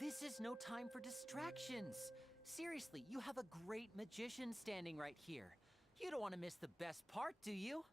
This is no time for distractions. Seriously, you have a great magician standing right here. You don't want to miss the best part, do you?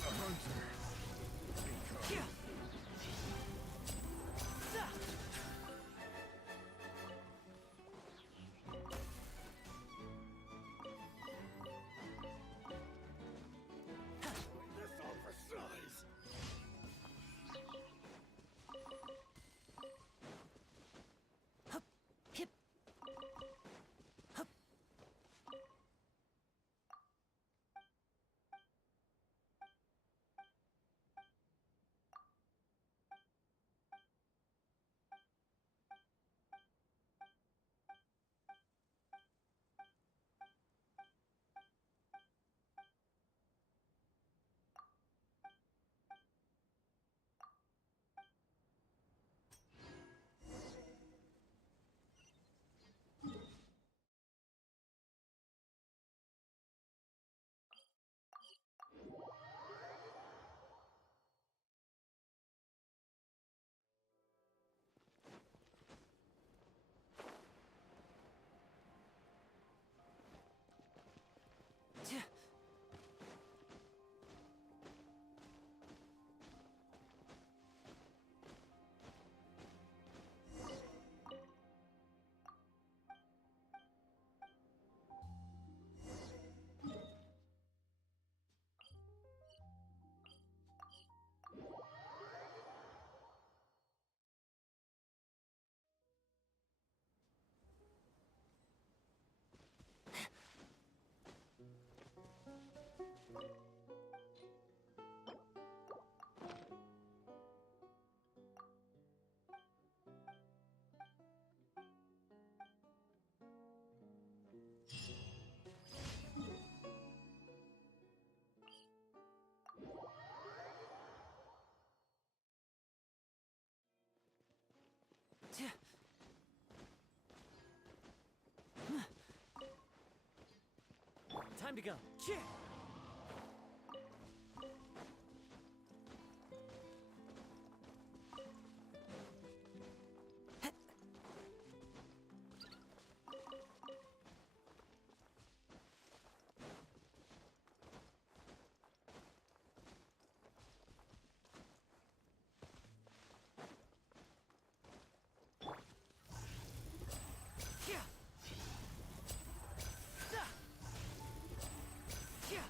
A hunter. This all for size. Hip. Hup. Time to go. Cheer! Yeah!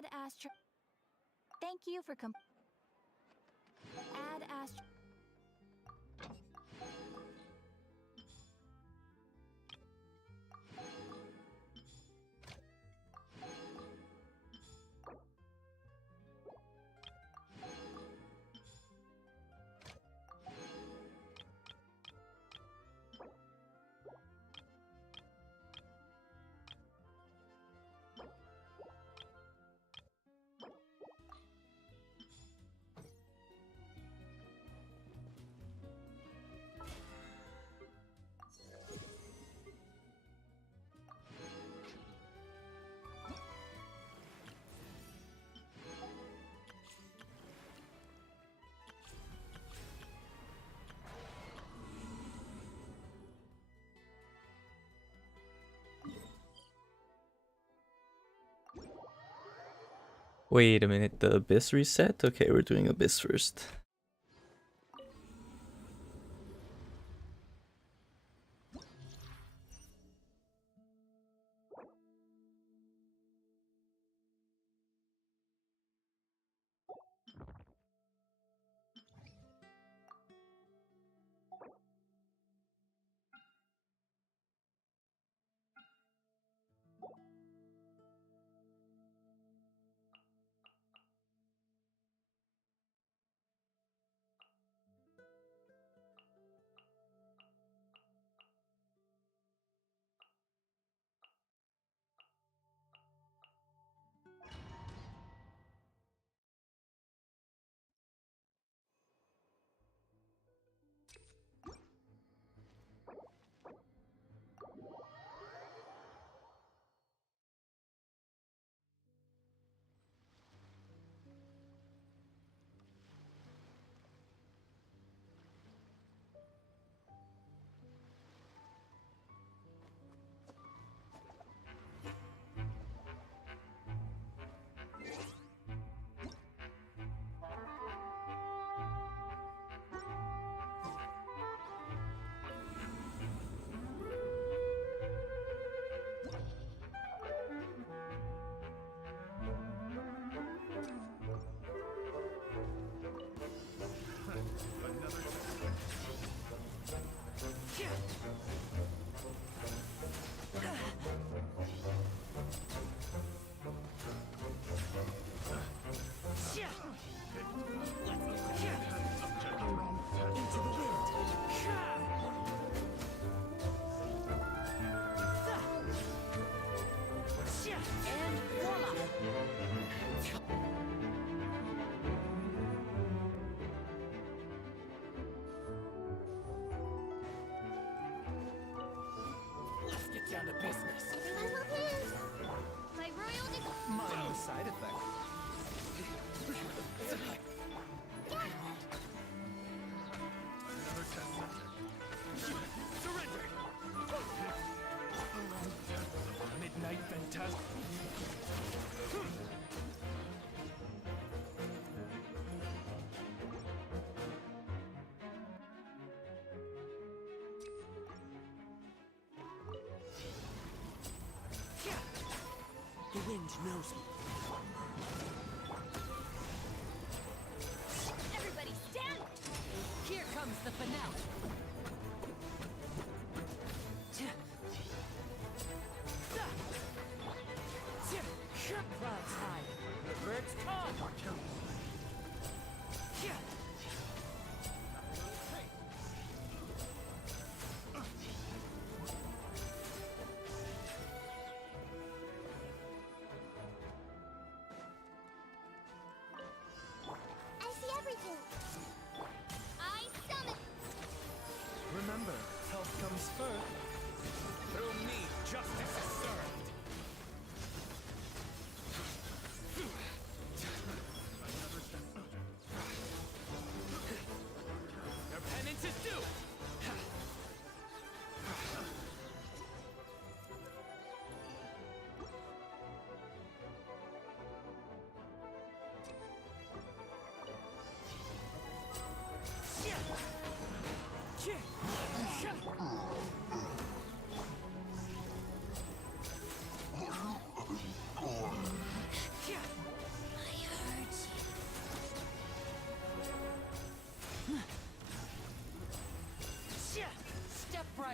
Add Astro. Thank you for Add Astro. Wait a minute, the Abyss reset? Okay, we're doing Abyss first. Down to business. My royal Mind the side effect. Another test subject. Surrender. Midnight Phantasm. The wind knows me. Everybody stand! Here comes the finale. Clouds high. The birds come. I see everything. I summon. Remember, help comes first. Through me, justice is served. Their penance is due.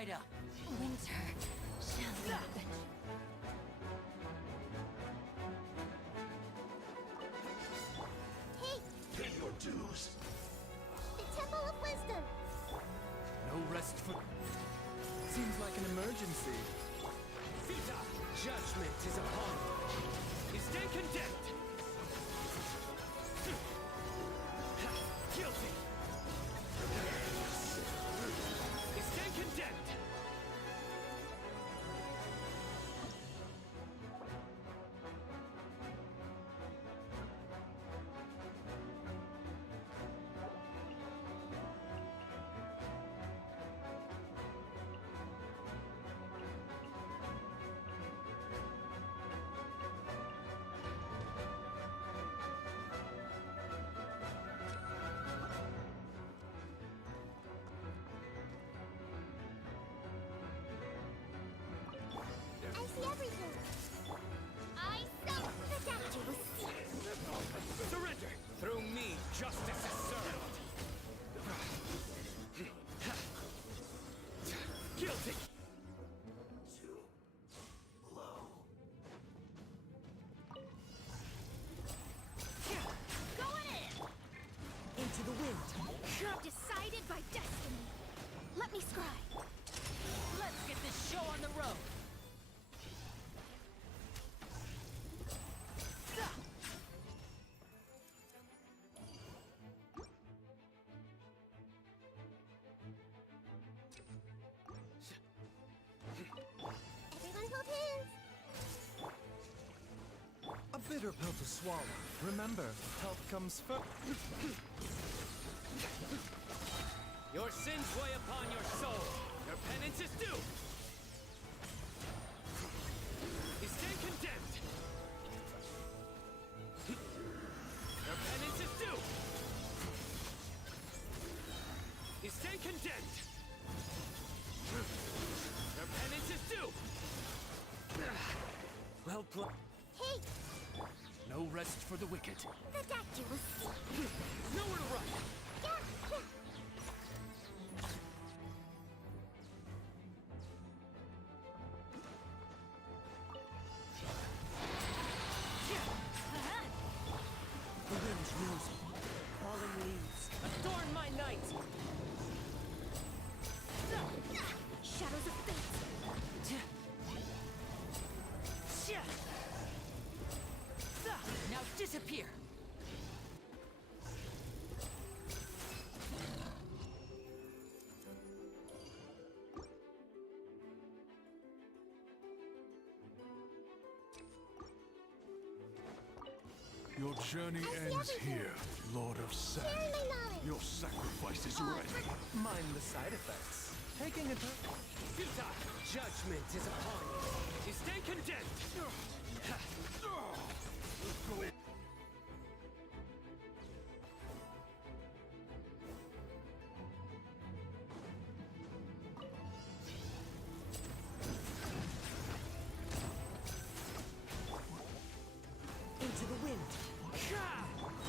right up. Winter shall happen. Hey, Pay your dues. the Temple of Wisdom. No rest for... Seems like an emergency. Vita! Judgment is upon you. You stand condemned! Guilty! You stand condemned! I see everything. I summon the death you will see. Surrender! Through me, justice is served! Guilty! Go on in. Into the wind! Decided by destiny. Let me scry. Let's get this show on the road. Everyone hold hands. A bitter pill to swallow. Remember, health comes first. Your sins weigh upon your soul. Your penance is due. You stand condemned. Your penance is due. You stand condemned. Your penance is due. Well played. Hey, No rest for the wicked. the death you will see. Nowhere to run. Yeah, yeah. The wind's music. Falling leaves. Adorn my night. Shadows of fate. Now disappear. Your journey I see ends everything. here, Lord of Sand. Sharing my knowledge. Your sacrifice is ready. Mind the side effects. Taking a Futile! Judgment is upon you. You stand condemned. Into the wind.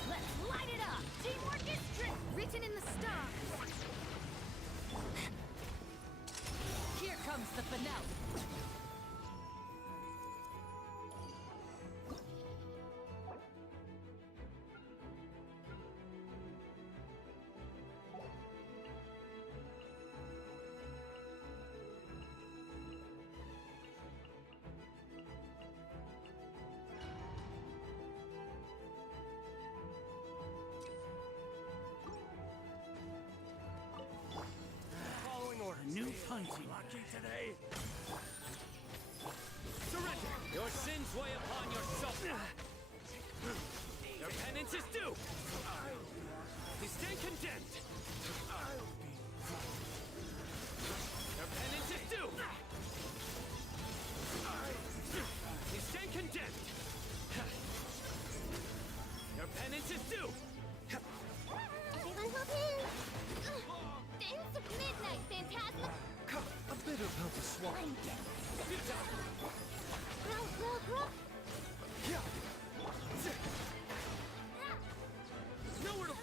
Let's light it up. Teamwork is strength, written in the stars. Here comes the finale. Following orders. New punching. Lucky today. Surrender. Your sins weigh upon your soul. Your penance is due. You stand condemned. Your penance is due. You stand condemned. Your penance is due. Everyone hold hands. Dance of midnight, phantasma. A bitter pill to swallow. Grow. Nowhere to...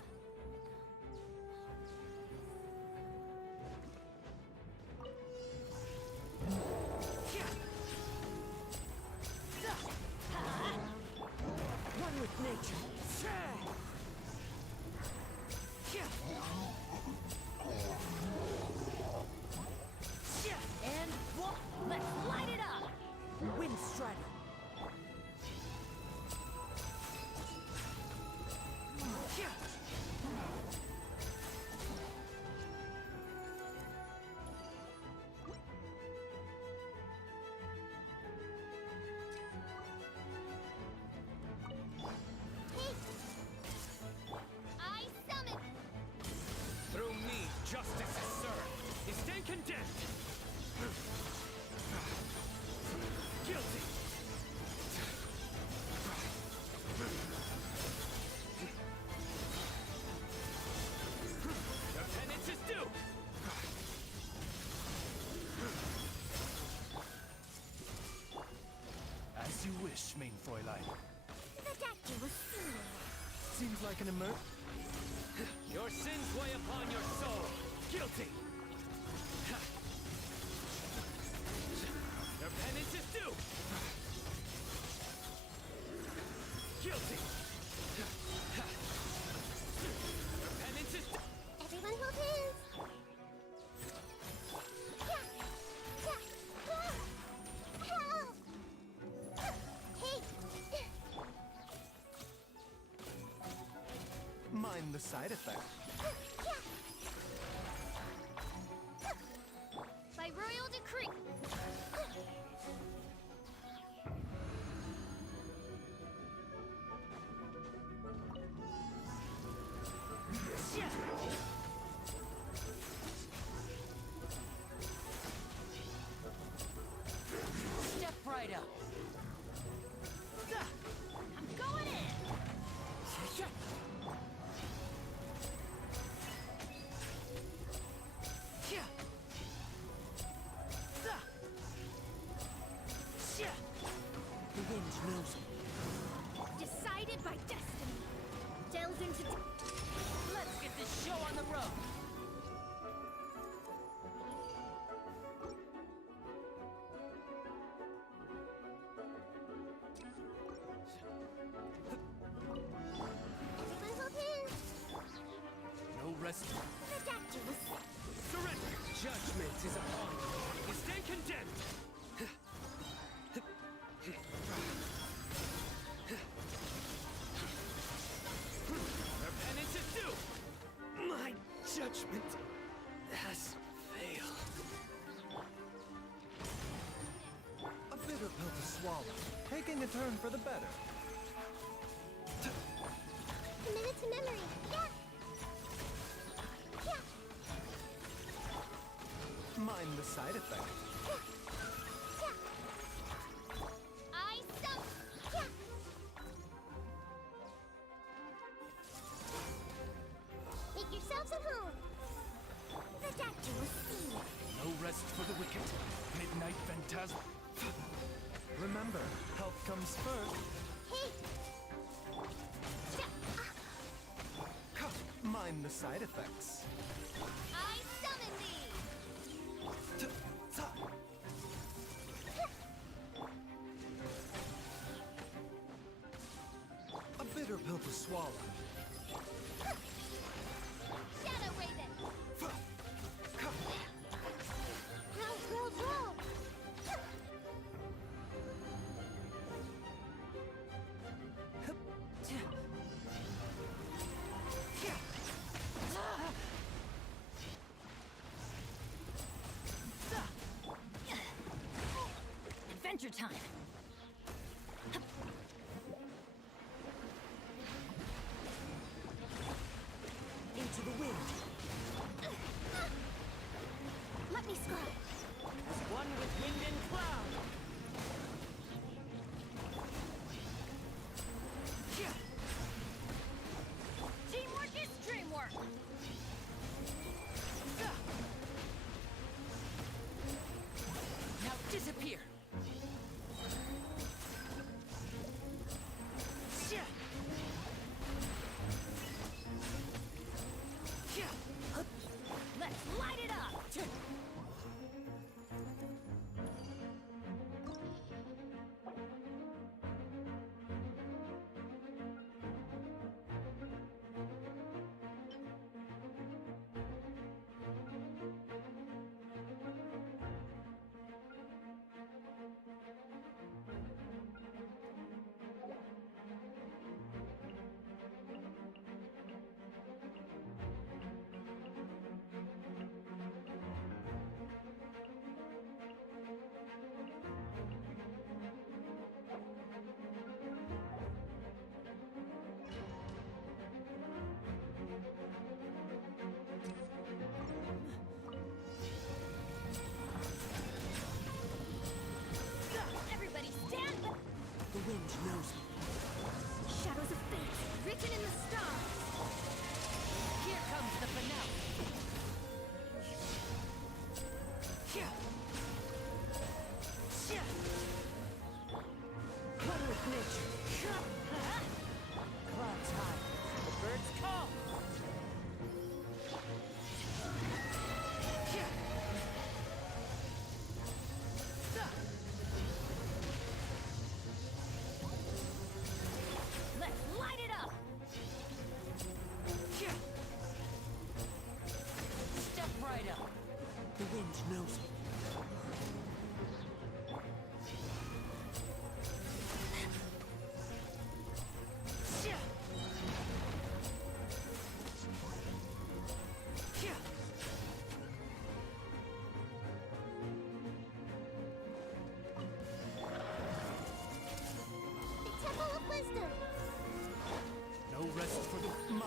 coming, Fräulein. The doctor was sealing. Seems like an Your sins weigh upon your soul. Guilty. Your penance is due. Guilty. Your penance is due. Everyone hold hands. Help! Hey! Mind the side effect. By royal decree. Step right up. I'm going in. The wind knows it. Decided by destiny. Delves into. Let's get this show on the road. Everyone hold hands. No rest. The doctor was. Surrender. Judgment is upon you. You stay condemned. Your penance is due. My judgment has failed. A bitter pill to swallow. Taking a turn for the better. Committed to memory. Yeah. Mind the side effect. I suck. Yeah. Make yourselves at home. The doctor was seen. No rest for the wicked. Midnight phantasm. Remember, health comes first. Hey. Mind the side effects. I summon thee. A bitter pill to swallow. Shadow Raven. Roll. Adventure time.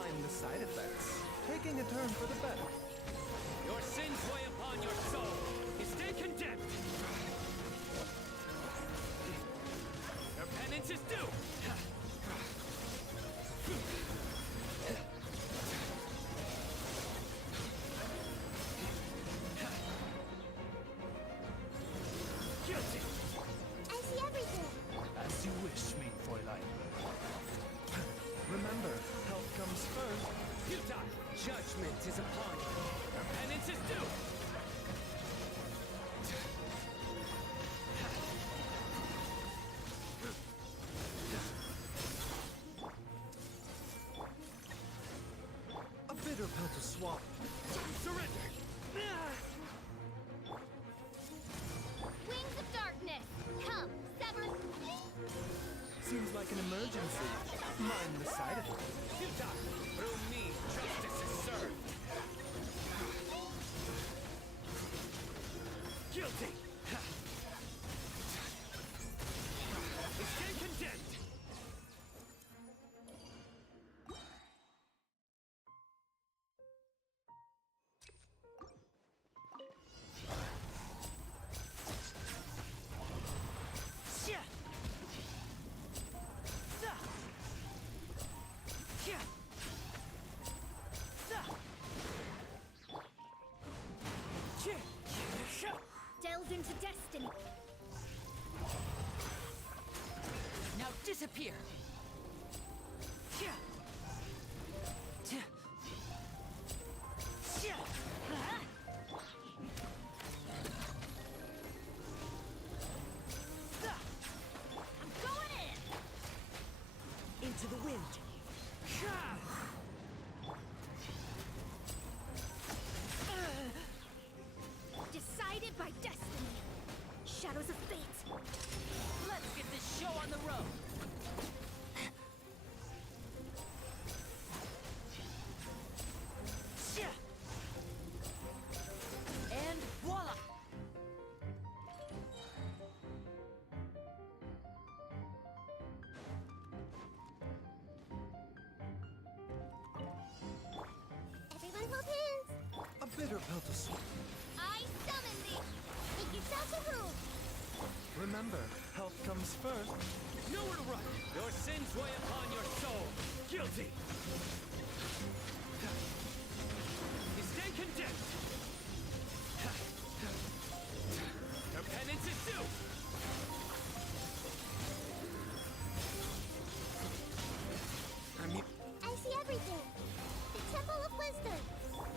Mind the side effects. Taking a turn for the better. Your sins weigh upon your soul. You stay condemned. Your penance is due. Guilty. I see everything. As you wish, mein Fräulein. Remember, health comes first. Futile. Judgment is upon you. Your penance is due. A bitter pill to swallow. Surrender. Wings of darkness. Come, Severus. Seems like an emergency. Mind the side effects. Futile. Through me, justice is served. Guilty. You stand condemned. Delve into destiny. Now disappear! I'm going in. Into the wind. Decided by destiny. Shadows of fate. Let's get this show on the road! And voila! Everyone hold hands. A bitter pill to swallow. I summon thee. Make yourself a room. Remember, health comes first. Nowhere to run. Your sins weigh upon your soul. Guilty. You stand condemned. Your penance is due. I see everything. The Temple of Wisdom.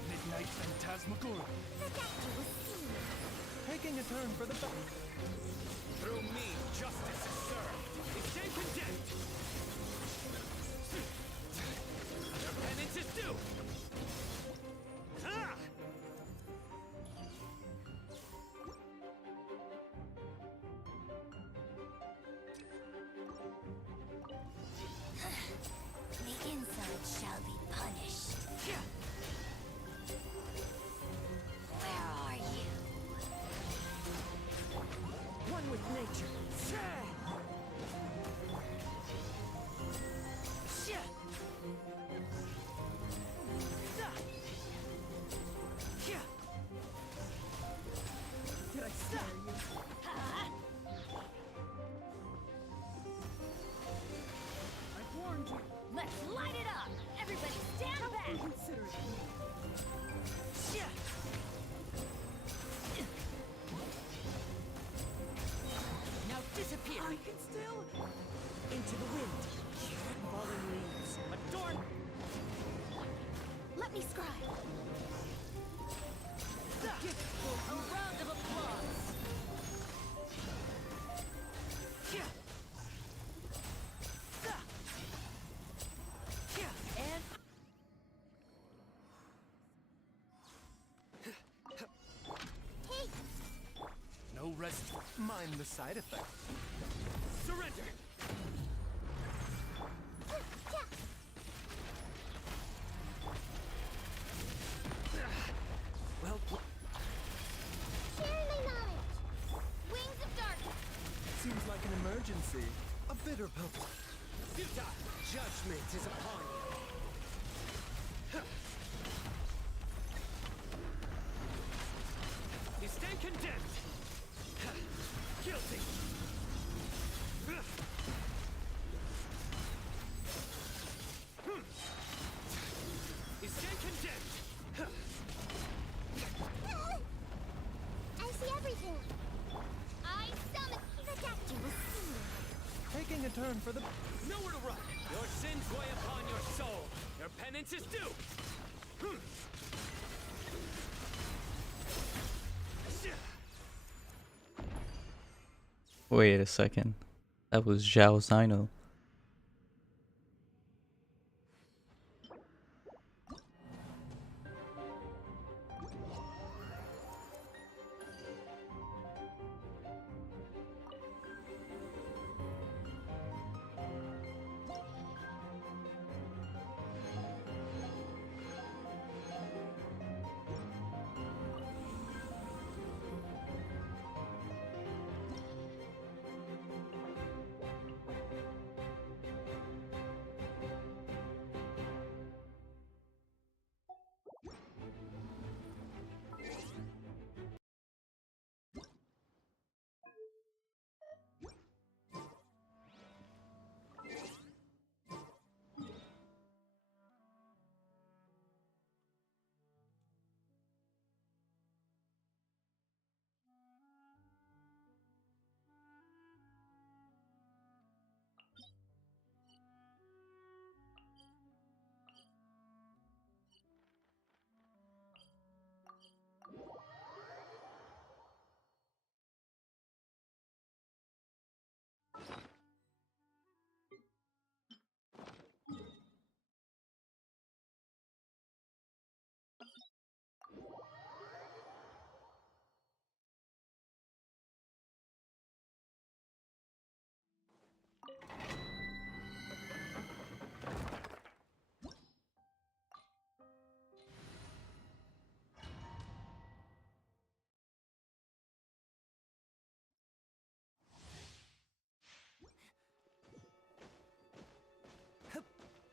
Midnight Phantasmagoria. The doctor was seen. Taking a turn for the better. Through me, justice is served. You stand condemned. Your penance is due. Ah! The inside shall be punished. Where are you? One with nature. Did I scare you? I warned you. Let's light it up! Everybody stand back! Consider it. Now disappear! I can still... Into the wind. Fallen leaves. Adorn... Let me scribe. A round of applause! And... Hey! No rest. Mind the side effects. Surrender! Well, Sharing my knowledge! Wings of darkness! seems like an emergency. A bitter pill. Futile! Judgment is upon you. turn for the... Nowhere to run! Your sins weigh upon your soul. Your penance is due! Wait a second. That was Zhao Zino.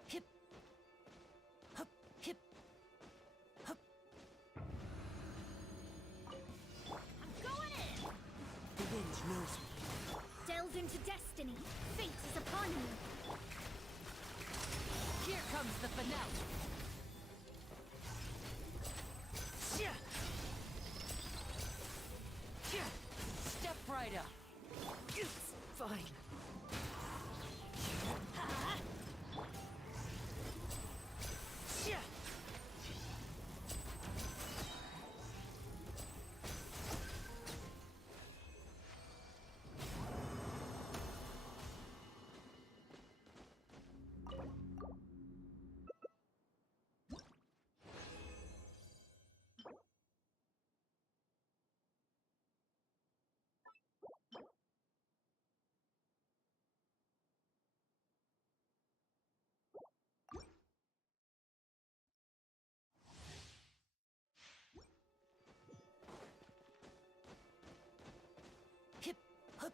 Hip. Hup, hip. Hup. I'm going in! The wind knows me. Delve into destiny. Fate is upon you. Here comes the finale. Step right up. It's fine. Hip. Hup.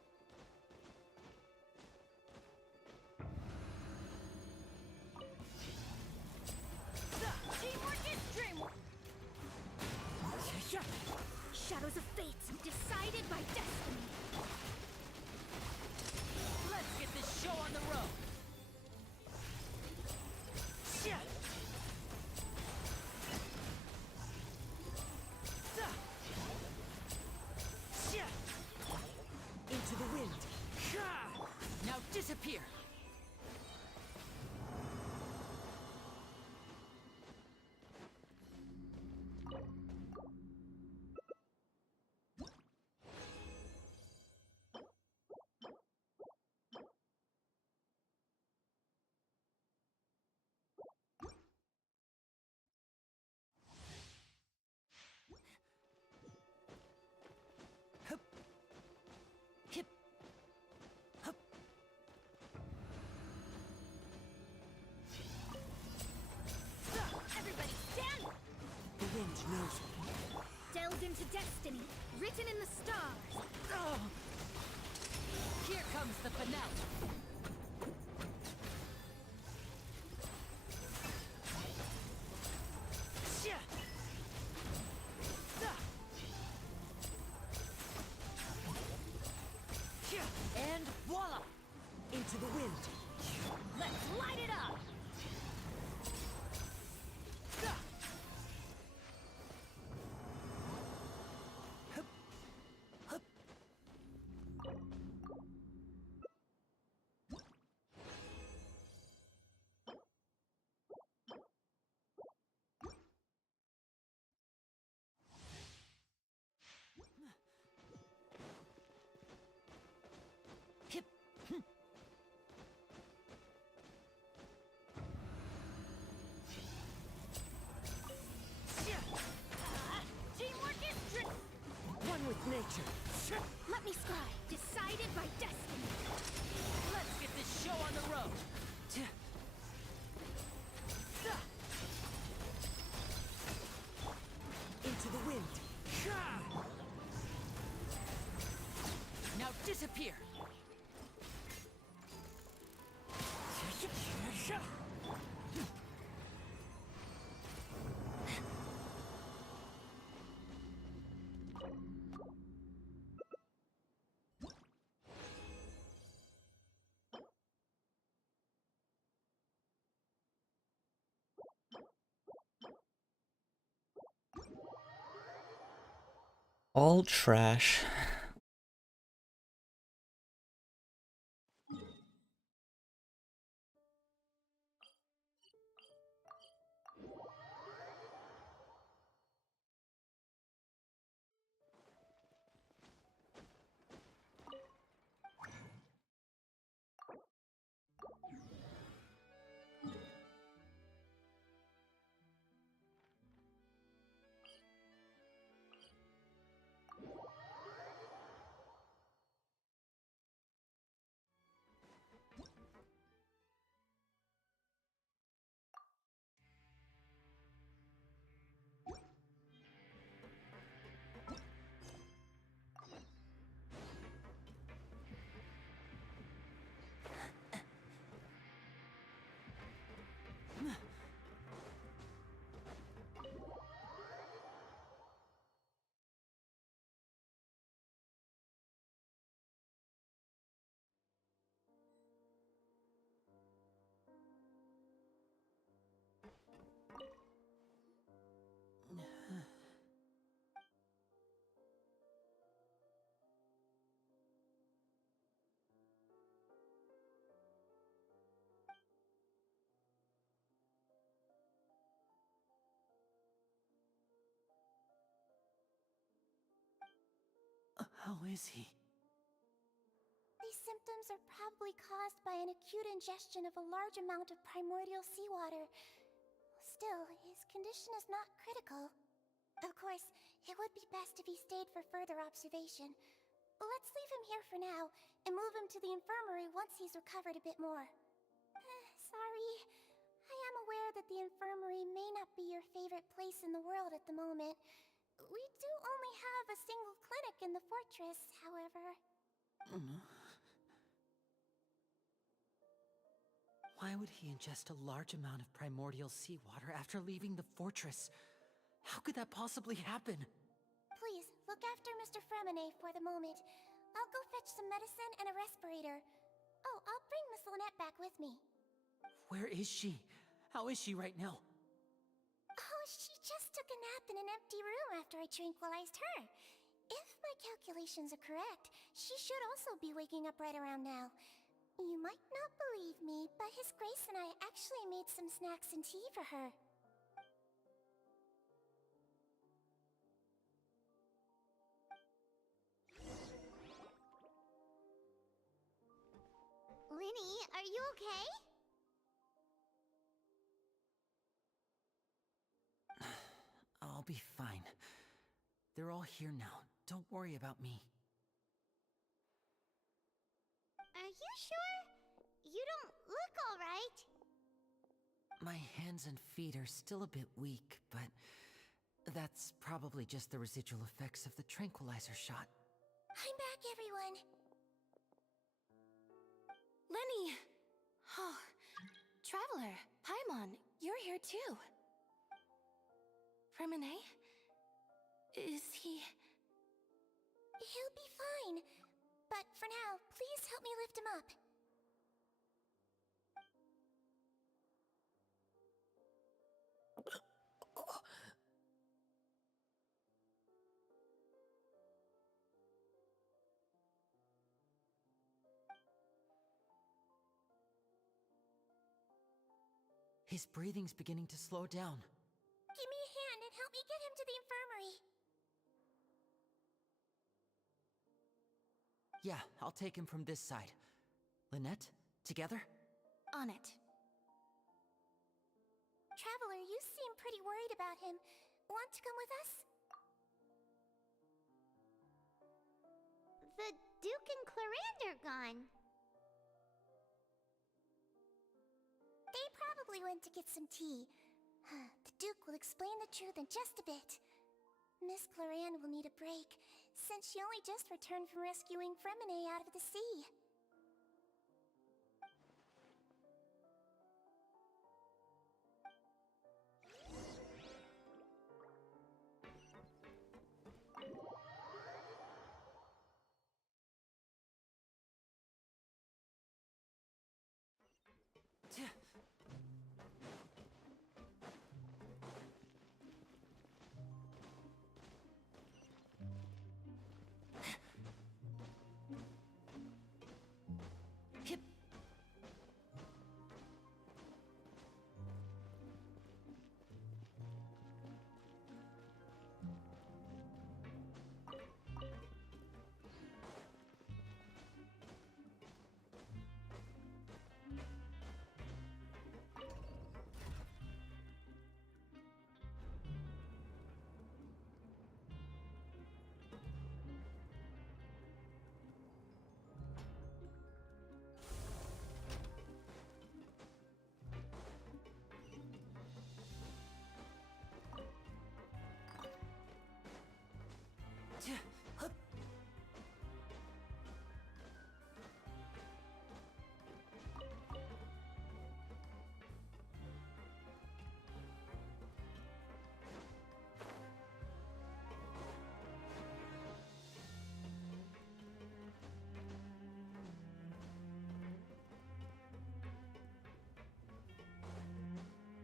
Teamwork is dreamwork. Shadows of fate, decided by destiny. Let's get this show on the road. Into the wind. Now disappear. Hup. Hip. Hup. Everybody stand! The wind knows me. Delve into destiny, written in the stars. Here comes the finale. And voila! Into the wind. Let's light it up! nature. Let me scry. Decided by destiny. Let's get this show on the road. Into the wind. Now disappear. All trash. How is he? These symptoms are probably caused by an acute ingestion of a large amount of primordial seawater. Still, his condition is not critical. Of course, it would be best if he stayed for further observation. Let's leave him here for now, and move him to the infirmary once he's recovered a bit more. Sorry. I am aware that the infirmary may not be your favorite place in the world at the moment. We do only have a single clinic in the fortress, however. Why would he ingest a large amount of primordial seawater after leaving the fortress? How could that possibly happen? Please, look after Mr. Fremine for the moment. I'll go fetch some medicine and a respirator. Oh, I'll bring Miss Lynette back with me. Where is she? How is she right now? Oh, she just took a nap in an empty room after I tranquilized her. If my calculations are correct, she should also be waking up right around now. You might not believe me, but His Grace and I actually made some snacks and tea for her. Linny, are you okay? I'll be fine. They're all here now. Don't worry about me. Are you sure? You don't look all right. My hands and feet are still a bit weak, but that's probably just the residual effects of the tranquilizer shot. I'm back, everyone. Lenny! Oh, Traveler, Paimon, you're here too. Fremine? Is he... He'll be fine. But for now, please help me lift him up. His breathing's beginning to slow down. Give me a hand and help me get him to the infirmary. Yeah, I'll take him from this side. Lynette, together? On it? Traveler, you seem pretty worried about him. Want to come with us? The Duke and Clarande are gone. They probably went to get some tea. The Duke will explain the truth in just a bit. Miss Clarande will need a break, since she only just returned from rescuing Fremine out of the sea. Hip. Hup.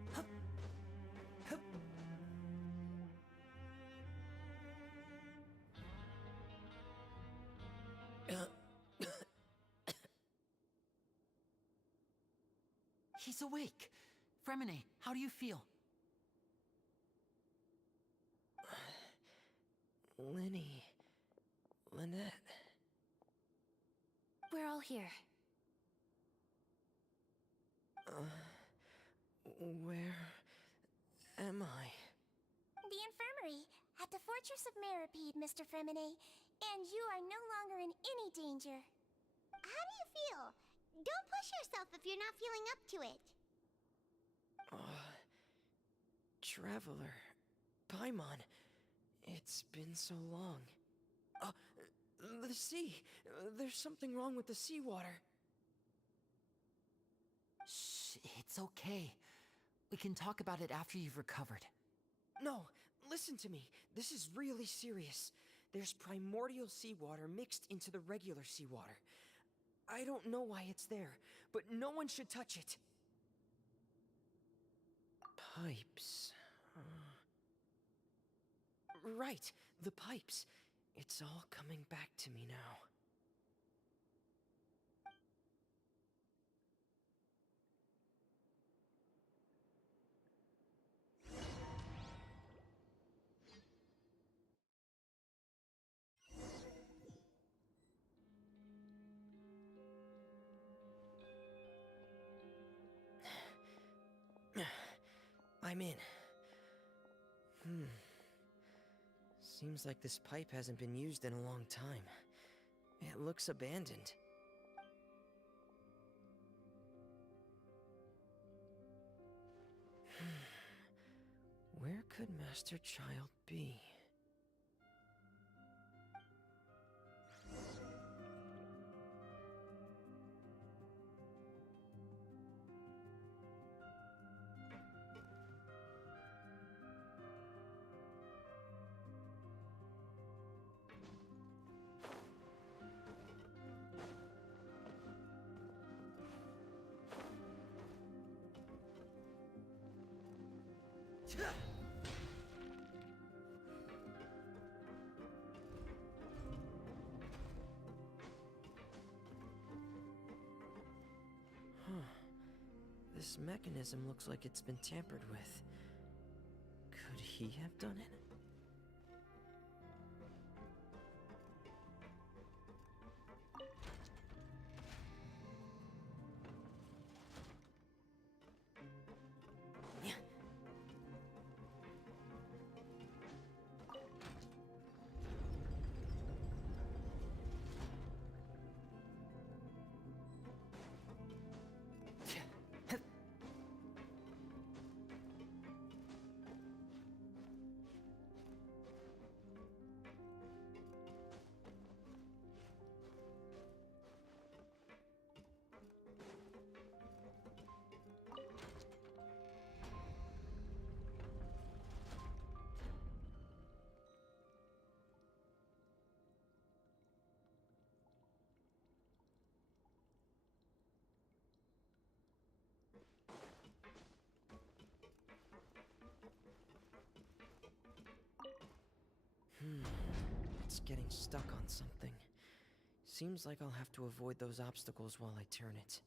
Hup. Hup. He's awake. Fremine, how do you feel? Lenny. Lynette. We're all here. Where am I? The infirmary, at the Fortress of Meripede, Mr. Fremine. And you are no longer in any danger. How do you feel? Don't push yourself if you're not feeling up to it. Traveler. Paimon. It's been so long. The sea. There's something wrong with the seawater. Shh, it's okay. We can talk about it after you've recovered. No, listen to me. This is really serious. There's primordial seawater mixed into the regular seawater. I don't know why it's there, but no one should touch it. Pipes. Right, the pipes. It's all coming back to me now. I'm in. Seems like this pipe hasn't been used in a long time. It looks abandoned. Where could Master Child be? This mechanism looks like it's been tampered with. Could he have done it? it's getting stuck on something. Seems like I'll have to avoid those obstacles while I turn it.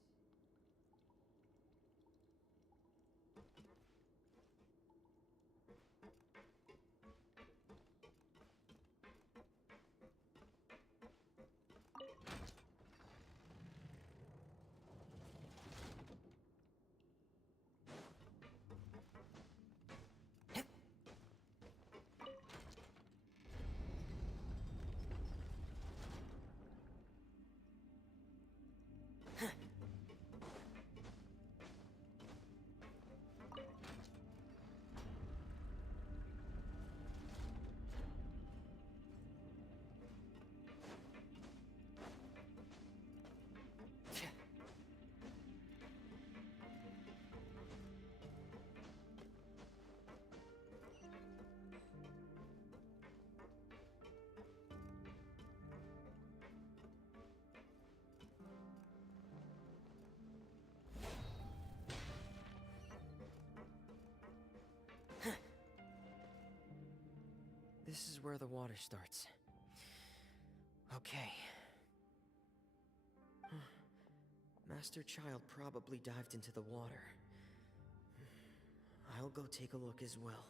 This is where the water starts. Okay. Master Child probably dived into the water. I'll go take a look as well.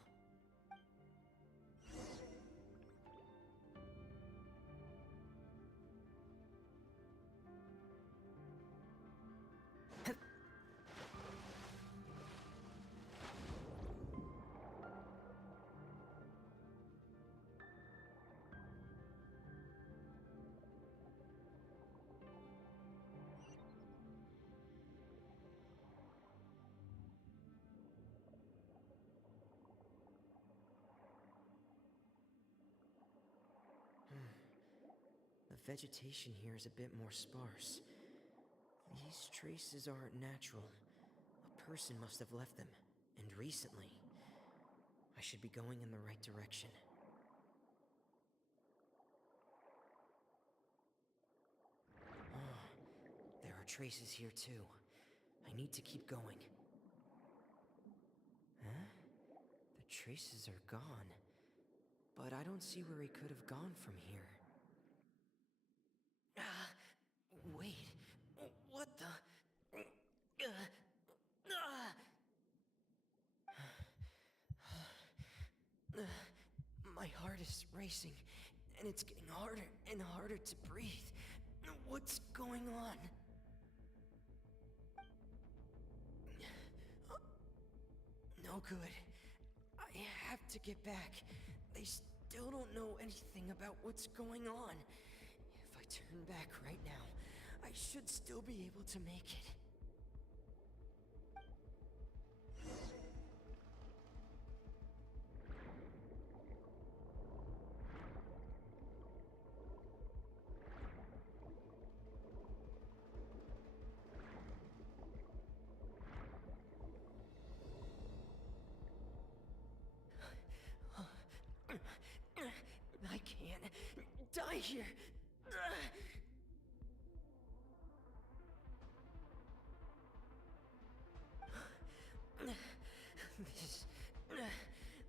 The vegetation here is a bit more sparse. These traces aren't natural. A person must have left them, and recently. I should be going in the right direction. There are traces here too. I need to keep going. Huh? The traces are gone. But I don't see where he could have gone from here. Wait. What the? My heart is racing, and it's getting harder and harder to breathe. What's going on? No good. I have to get back. They still don't know anything about what's going on. If I turn back right now, I should still be able to make it. I can't die here.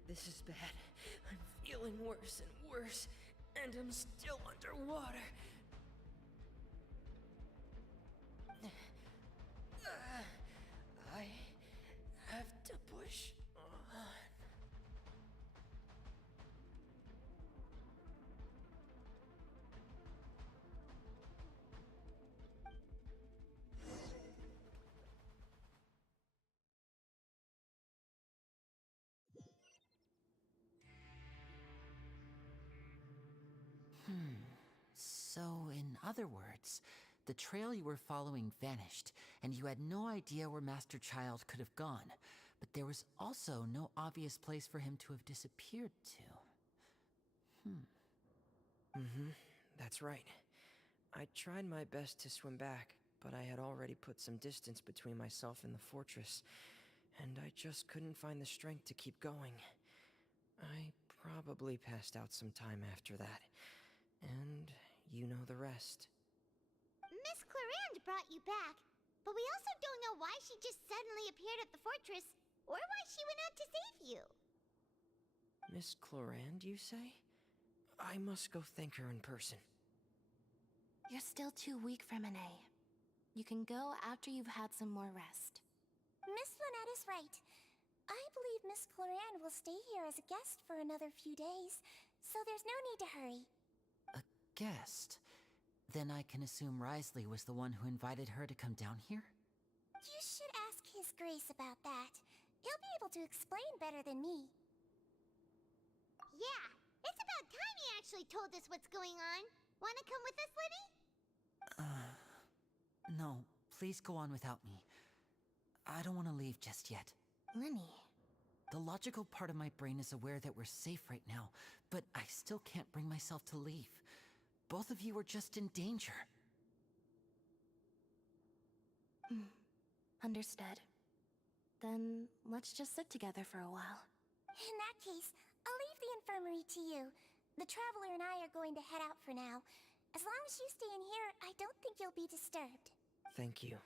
This is bad. I'm feeling worse and worse, and I'm still underwater. I have to push on. So, in other words, the trail you were following vanished, and you had no idea where Master Child could have gone. But there was also no obvious place for him to have disappeared to. That's right. I tried my best to swim back, but I had already put some distance between myself and the fortress, and I just couldn't find the strength to keep going. I probably passed out some time after that, and you know the rest. Miss Clarande brought you back, but we also don't know why she just suddenly appeared at the fortress, or why she went out to save you. Miss Clarande, you say? I must go thank her in person. You're still too weak for Monet. You can go after you've had some more rest. Miss Lynette is right. I believe Miss Cloran will stay here as a guest for another few days, so there's no need to hurry. A guest? Then I can assume Risley was the one who invited her to come down here? You should ask His Grace about that. He'll be able to explain better than me. Yeah, it's about time he actually told us what's going on. Wanna come with us, Lenny? No, please go on without me. I don't want to leave just yet. Lenny. The logical part of my brain is aware that we're safe right now, but I still can't bring myself to leave. Both of you are just in danger. Understood. Then let's just sit together for a while. In that case, I'll leave the infirmary to you. The Traveler and I are going to head out for now. As long as you stay in here, I don't think you'll be disturbed. Thank you.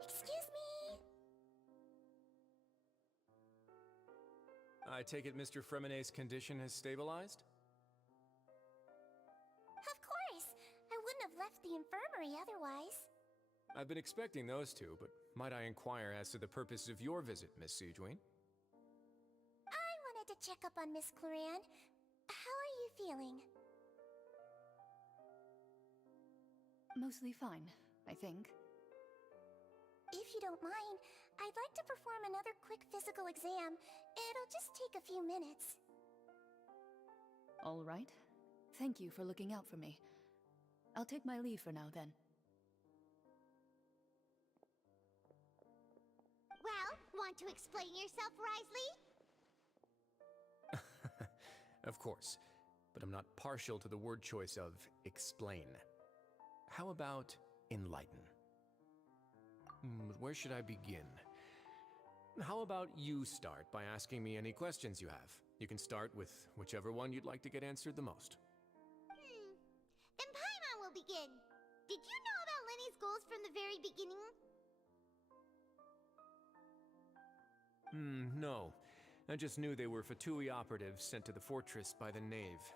Excuse me! I take it Mr. Fremonet's condition has stabilized? Of course! I wouldn't have left the infirmary otherwise. I've been expecting those two, but might I inquire as to the purpose of your visit, Miss Siegeween? I wanted to check up on Miss Cloran. How are you feeling? Mostly fine, I think. If you don't mind, I'd like to perform another quick physical exam. It'll just take a few minutes. All right. Thank you for looking out for me. I'll take my leave for now, then. Well, want to explain yourself, Risley? Of course, but I'm not partial to the word choice of explain. How about enlighten? Where should I begin? How about you start by asking me any questions you have? You can start with whichever one you'd like to get answered the most. Then Paimon will begin. Did you know about Lenny's goals from the very beginning? No. I just knew they were Fatui operatives sent to the fortress by the Knave.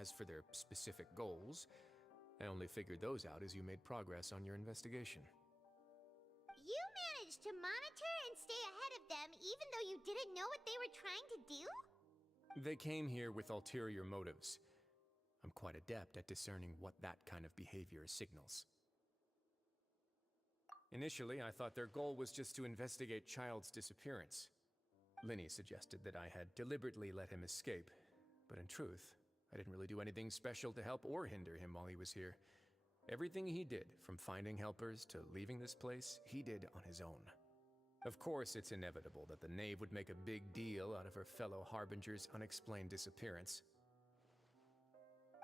As for their specific goals, I only figured those out as you made progress on your investigation. You managed to monitor and stay ahead of them even though you didn't know what they were trying to do? They came here with ulterior motives. I'm quite adept at discerning what that kind of behavior signals. Initially, I thought their goal was just to investigate Child's disappearance. Linny suggested that I had deliberately let him escape, but in truth, I didn't really do anything special to help or hinder him while he was here. Everything he did, from finding helpers to leaving this place, he did on his own. Of course, it's inevitable that the knave would make a big deal out of her fellow Harbinger's unexplained disappearance.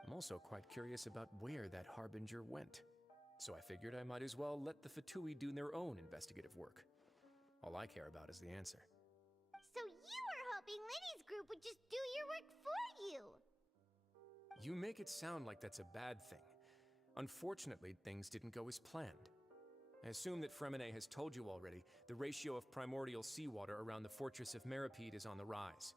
I'm also quite curious about where that Harbinger went, so I figured I might as well let the Fatui do their own investigative work. All I care about is the answer. So you were hoping Linny's group would just do your work for you! You make it sound like that's a bad thing. Unfortunately, things didn't go as planned. I assume that Fremine has told you already, the ratio of primordial seawater around the fortress of Meripede is on the rise.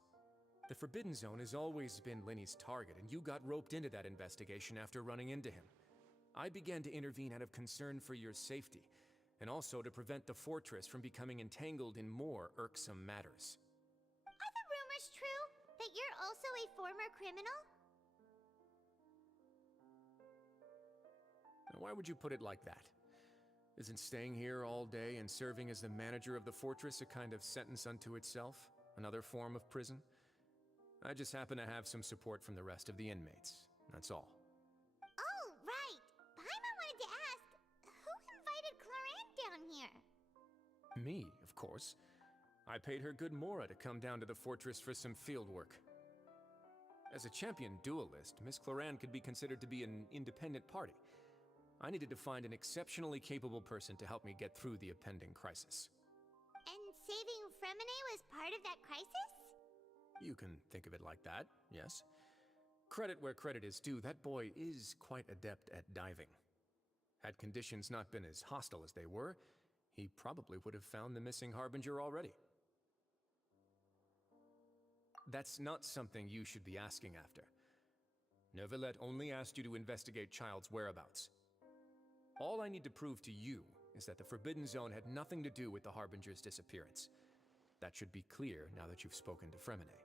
The Forbidden Zone has always been Linny's target, and you got roped into that investigation after running into him. I began to intervene out of concern for your safety, and also to prevent the fortress from becoming entangled in more irksome matters. Are the rumors true? That you're also a former criminal? Now, why would you put it like that? Isn't staying here all day and serving as the manager of the fortress a kind of sentence unto itself? Another form of prison? I just happen to have some support from the rest of the inmates. That's all. Oh, right! Paimon wanted to ask, who invited Cloran down here? Me, of course. I paid her good mora to come down to the fortress for some field work. As a champion duelist, Miss Cloran could be considered to be an independent party. I needed to find an exceptionally capable person to help me get through the impending crisis. And saving Fremine was part of that crisis? You can think of it like that, yes. Credit where credit is due, that boy is quite adept at diving. Had conditions not been as hostile as they were, he probably would have found the missing Harbinger already. That's not something you should be asking after. Neuvillette only asked you to investigate Child's whereabouts. All I need to prove to you is that the Forbidden Zone had nothing to do with the Harbinger's disappearance. That should be clear now that you've spoken to Fremine.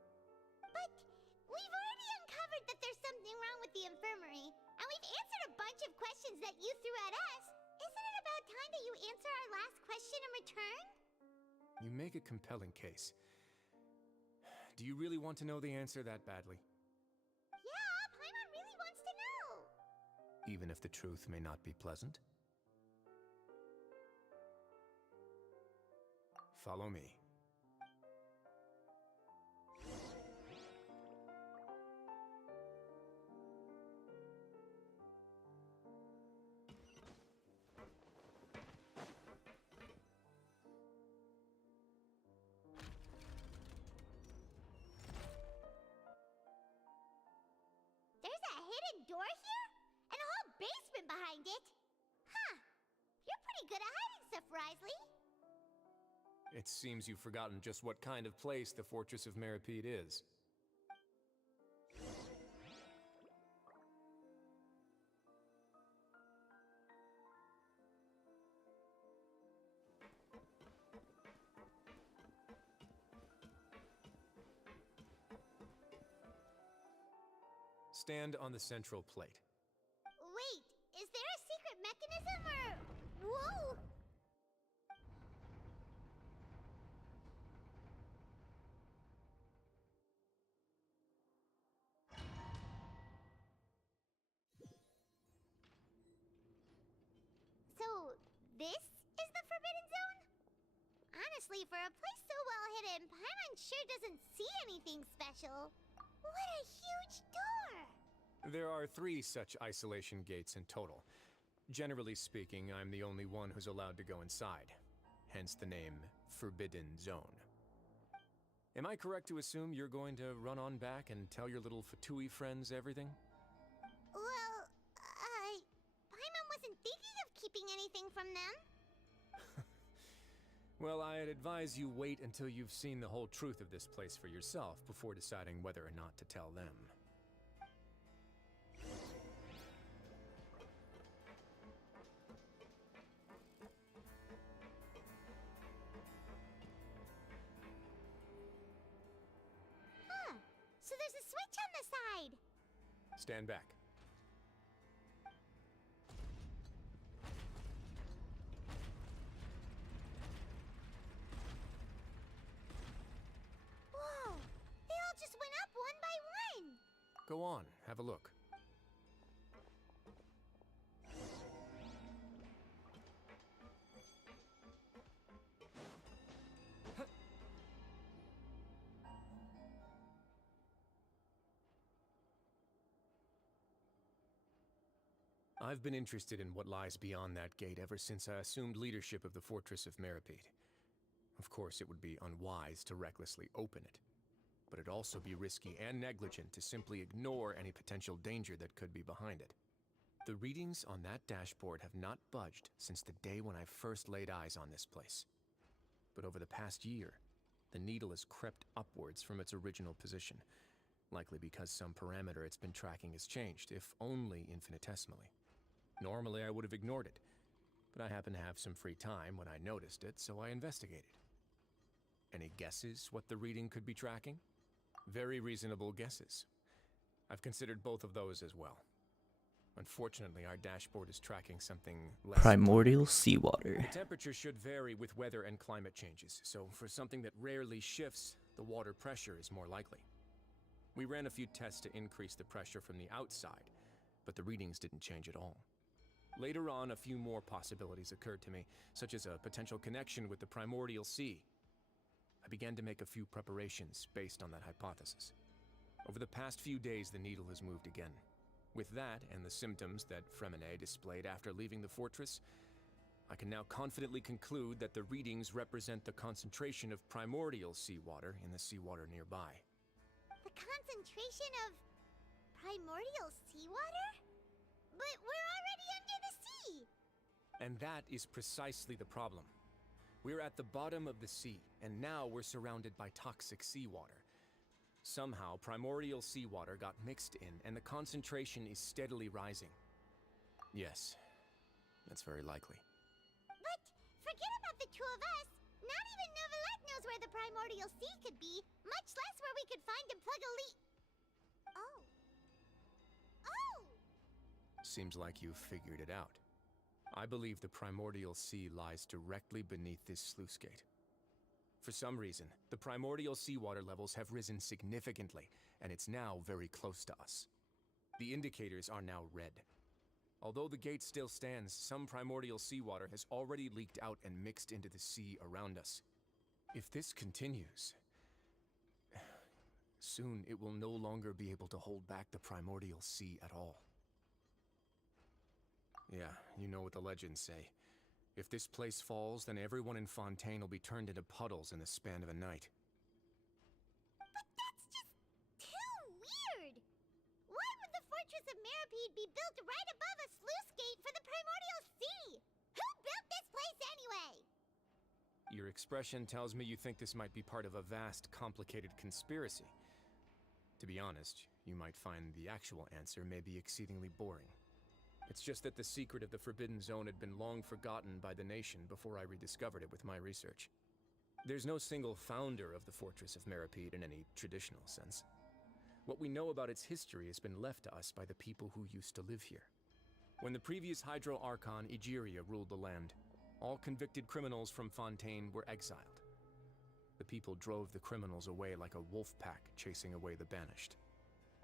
But we've already uncovered that there's something wrong with the infirmary, and we've answered a bunch of questions that you threw at us. Isn't it about time that you answer our last question in return? You make a compelling case. Do you really want to know the answer that badly? Yeah, Paimon really wants to know! Even if the truth may not be pleasant? Follow me. There's a hidden door here? And a whole basement behind it? Huh. You're pretty good at hiding stuff, Risley. It seems you've forgotten just what kind of place the Fortress of Meripede is. Stand on the central plate. Wait, is there a secret mechanism or... Whoa! So, this is the Forbidden Zone? Honestly, for a place so well hidden, Paimon sure doesn't see anything special. What a huge door! There are 3 such isolation gates in total. Generally speaking, I'm the only one who's allowed to go inside. Hence the name Forbidden Zone. Am I correct to assume you're going to run on back and tell your little Fatui friends everything? Well, Paimon wasn't thinking of keeping anything from them. Well, I'd advise you wait until you've seen the whole truth of this place for yourself before deciding whether or not to tell them. Huh. So switch on the side. Stand back. Whoa! They all just went up one by one. Go on, have a look. I've been interested in what lies beyond that gate ever since I assumed leadership of the Fortress of Meripede. Of course, it would be unwise to recklessly open it, but it'd also be risky and negligent to simply ignore any potential danger that could be behind it. The readings on that dashboard have not budged since the day when I first laid eyes on this place. But over the past year, the needle has crept upwards from its original position, likely because some parameter it's been tracking has changed, if only infinitesimally. Normally, I would have ignored it, but I happened to have some free time when I noticed it, so I investigated. Any guesses what the reading could be tracking? Very reasonable guesses. I've considered both of those as well. Unfortunately, our dashboard is tracking something less... Primordial seawater. The temperature should vary with weather and climate changes, so for something that rarely shifts, the water pressure is more likely. We ran a few tests to increase the pressure from the outside, but the readings didn't change at all. Later on, a few more possibilities occurred to me, such as a potential connection with the primordial sea. I began to make a few preparations based on that hypothesis. Over the past few days, the needle has moved again. With that, and the symptoms that Fremine displayed after leaving the fortress, I can now confidently conclude that the readings represent the concentration of primordial seawater in the seawater nearby. The concentration of primordial seawater? But we're already under the sea! And that is precisely the problem. We're at the bottom of the sea, and now we're surrounded by toxic seawater. Somehow, primordial seawater got mixed in, and the concentration is steadily rising. Yes, that's very likely. But forget about the two of us! Not even Novelette knows where the primordial sea could be, much less where we could find and plug a leak. Oh. Oh! Seems like you've figured it out. I believe the primordial sea lies directly beneath this sluice gate. For some reason, the primordial seawater levels have risen significantly, and it's now very close to us. The indicators are now red. Although the gate still stands, some primordial seawater has already leaked out and mixed into the sea around us. If this continues, soon it will no longer be able to hold back the primordial sea at all. Yeah, you know what the legends say. If this place falls, then everyone in Fontaine will be turned into puddles in the span of a night. But that's just too weird! Why would the Fortress of Meripede be built right above a sluice gate for the primordial sea? Who built this place anyway? Your expression tells me you think this might be part of a vast, complicated conspiracy. To be honest, you might find the actual answer may be exceedingly boring. It's just that the secret of the Forbidden Zone had been long forgotten by the nation before I rediscovered it with my research. There's no single founder of the Fortress of Meripede in any traditional sense. What we know about its history has been left to us by the people who used to live here. When the previous Hydro Archon, Egeria, ruled the land, all convicted criminals from Fontaine were exiled. The people drove the criminals away like a wolf pack chasing away the banished.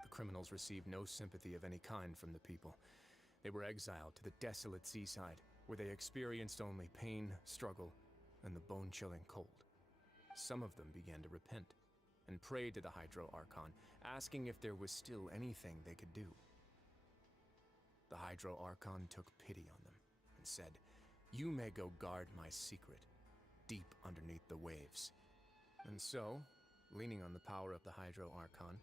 The criminals received no sympathy of any kind from the people. They were exiled to the desolate seaside, where they experienced only pain, struggle, and the bone-chilling cold. Some of them began to repent, and prayed to the Hydro Archon, asking if there was still anything they could do. The Hydro Archon took pity on them, and said, "You may go guard my secret, deep underneath the waves." And so, leaning on the power of the Hydro Archon,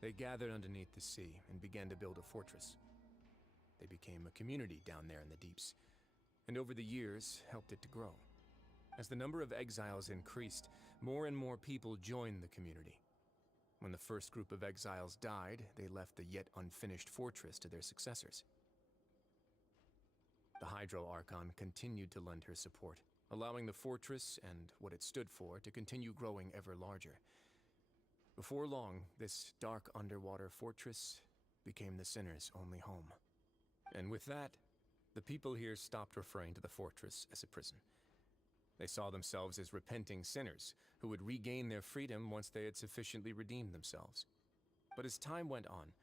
they gathered underneath the sea and began to build a fortress. They became a community down there in the deeps, and over the years helped it to grow. As the number of exiles increased, more and more people joined the community. When the first group of exiles died, they left the yet unfinished fortress to their successors. The Hydro Archon continued to lend her support, allowing the fortress and what it stood for to continue growing ever larger. Before long, this dark underwater fortress became the sinner's only home. And with that, the people here stopped referring to the fortress as a prison. They saw themselves as repenting sinners who would regain their freedom once they had sufficiently redeemed themselves. But as time went on,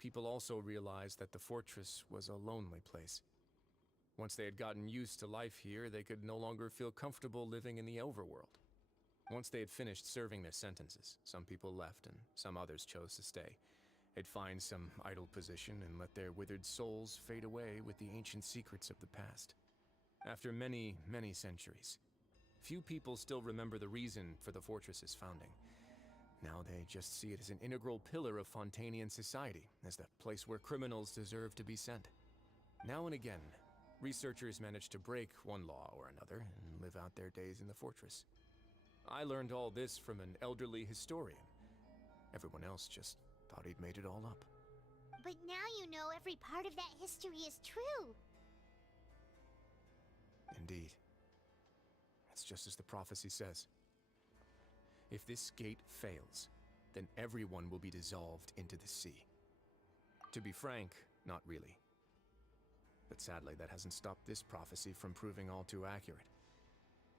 people also realized that the fortress was a lonely place. Once they had gotten used to life here, they could no longer feel comfortable living in the overworld. Once they had finished serving their sentences, some people left and some others chose to stay. They'd find some idle position and let their withered souls fade away with the ancient secrets of the past. After many, many centuries, few people still remember the reason for the fortress's founding. Now they just see it as an integral pillar of Fontanian society, as the place where criminals deserve to be sent. Now and again, researchers manage to break one law or another and live out their days in the fortress. I learned all this from an elderly historian. Everyone else just thought he'd made it all up. But now you know every part of that history is true. Indeed. It's just as the prophecy says. If this gate fails, then everyone will be dissolved into the sea. To be frank, not really. But sadly, that hasn't stopped this prophecy from proving all too accurate.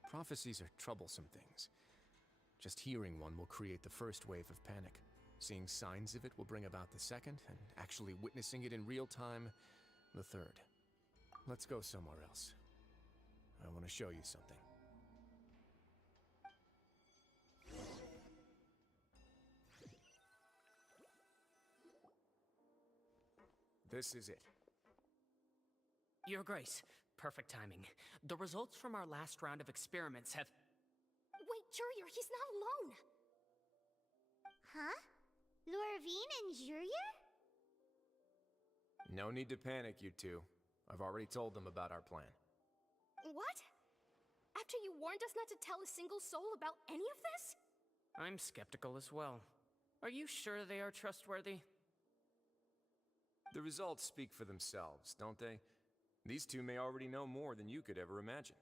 Prophecies are troublesome things. Just hearing one will create the first wave of panic. Seeing signs of it will bring about the second, and actually witnessing it in real time, the third. Let's go somewhere else. I want to show you something. This is it. Your Grace, perfect timing. The results from our last round of experiments have... Wait, Jurier, he's not alone! Huh? Lorvine and Jurier? No need to panic, you two. I've already told them about our plan. What? After you warned us not to tell a single soul about any of this? I'm skeptical as well. Are you sure they are trustworthy? The results speak for themselves, don't they? These two may already know more than you could ever imagine.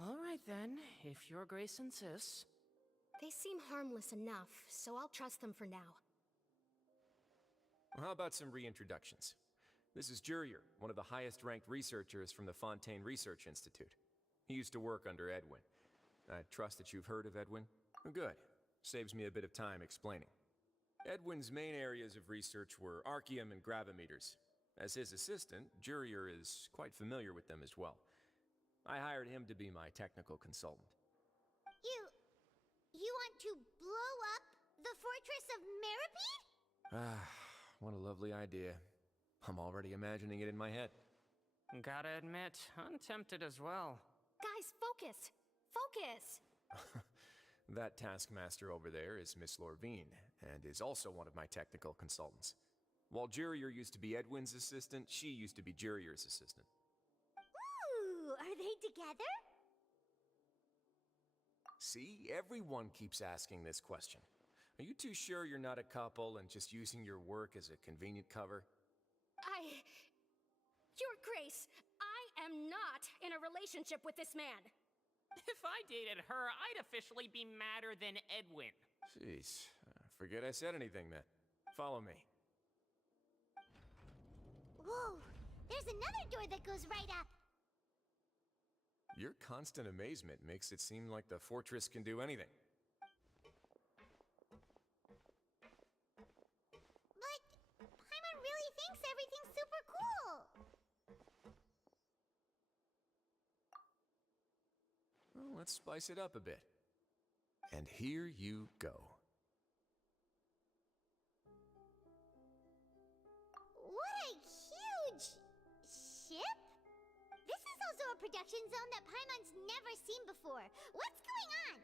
All right then, if Your Grace insists. They seem harmless enough, so I'll trust them for now. Well, how about some reintroductions? This is Jurier, one of the highest-ranked researchers from the Fontaine Research Institute. He used to work under Edwin. I trust that you've heard of Edwin? Oh, good. Saves me a bit of time explaining. Edwin's main areas of research were archaeum and gravimeters. As his assistant, Jurier is quite familiar with them as well. I hired him to be my technical consultant. You want to blow up the Fortress of Meripede? Ah, what a lovely idea. I'm already imagining it in my head. Gotta admit, I'm tempted as well. Guys, focus! Focus! That taskmaster over there is Miss Lorvine, and is also one of my technical consultants. While Jurier used to be Edwin's assistant, she used to be Jurier's assistant. Ooh, are they together? See, everyone keeps asking this question. Are you too sure you're not a couple and just using your work as a convenient cover? Your Grace, I am not in a relationship with this man. If I dated her, I'd officially be madder than Edwin. Jeez, forget I said anything then. Follow me. Whoa, there's another door that goes right up. Your constant amazement makes it seem like the fortress can do anything. But Paimon really thinks everything's super cool. Well, let's spice it up a bit. And here you go. What a huge ship! This is also a production zone that Paimon's never seen before. What's going on?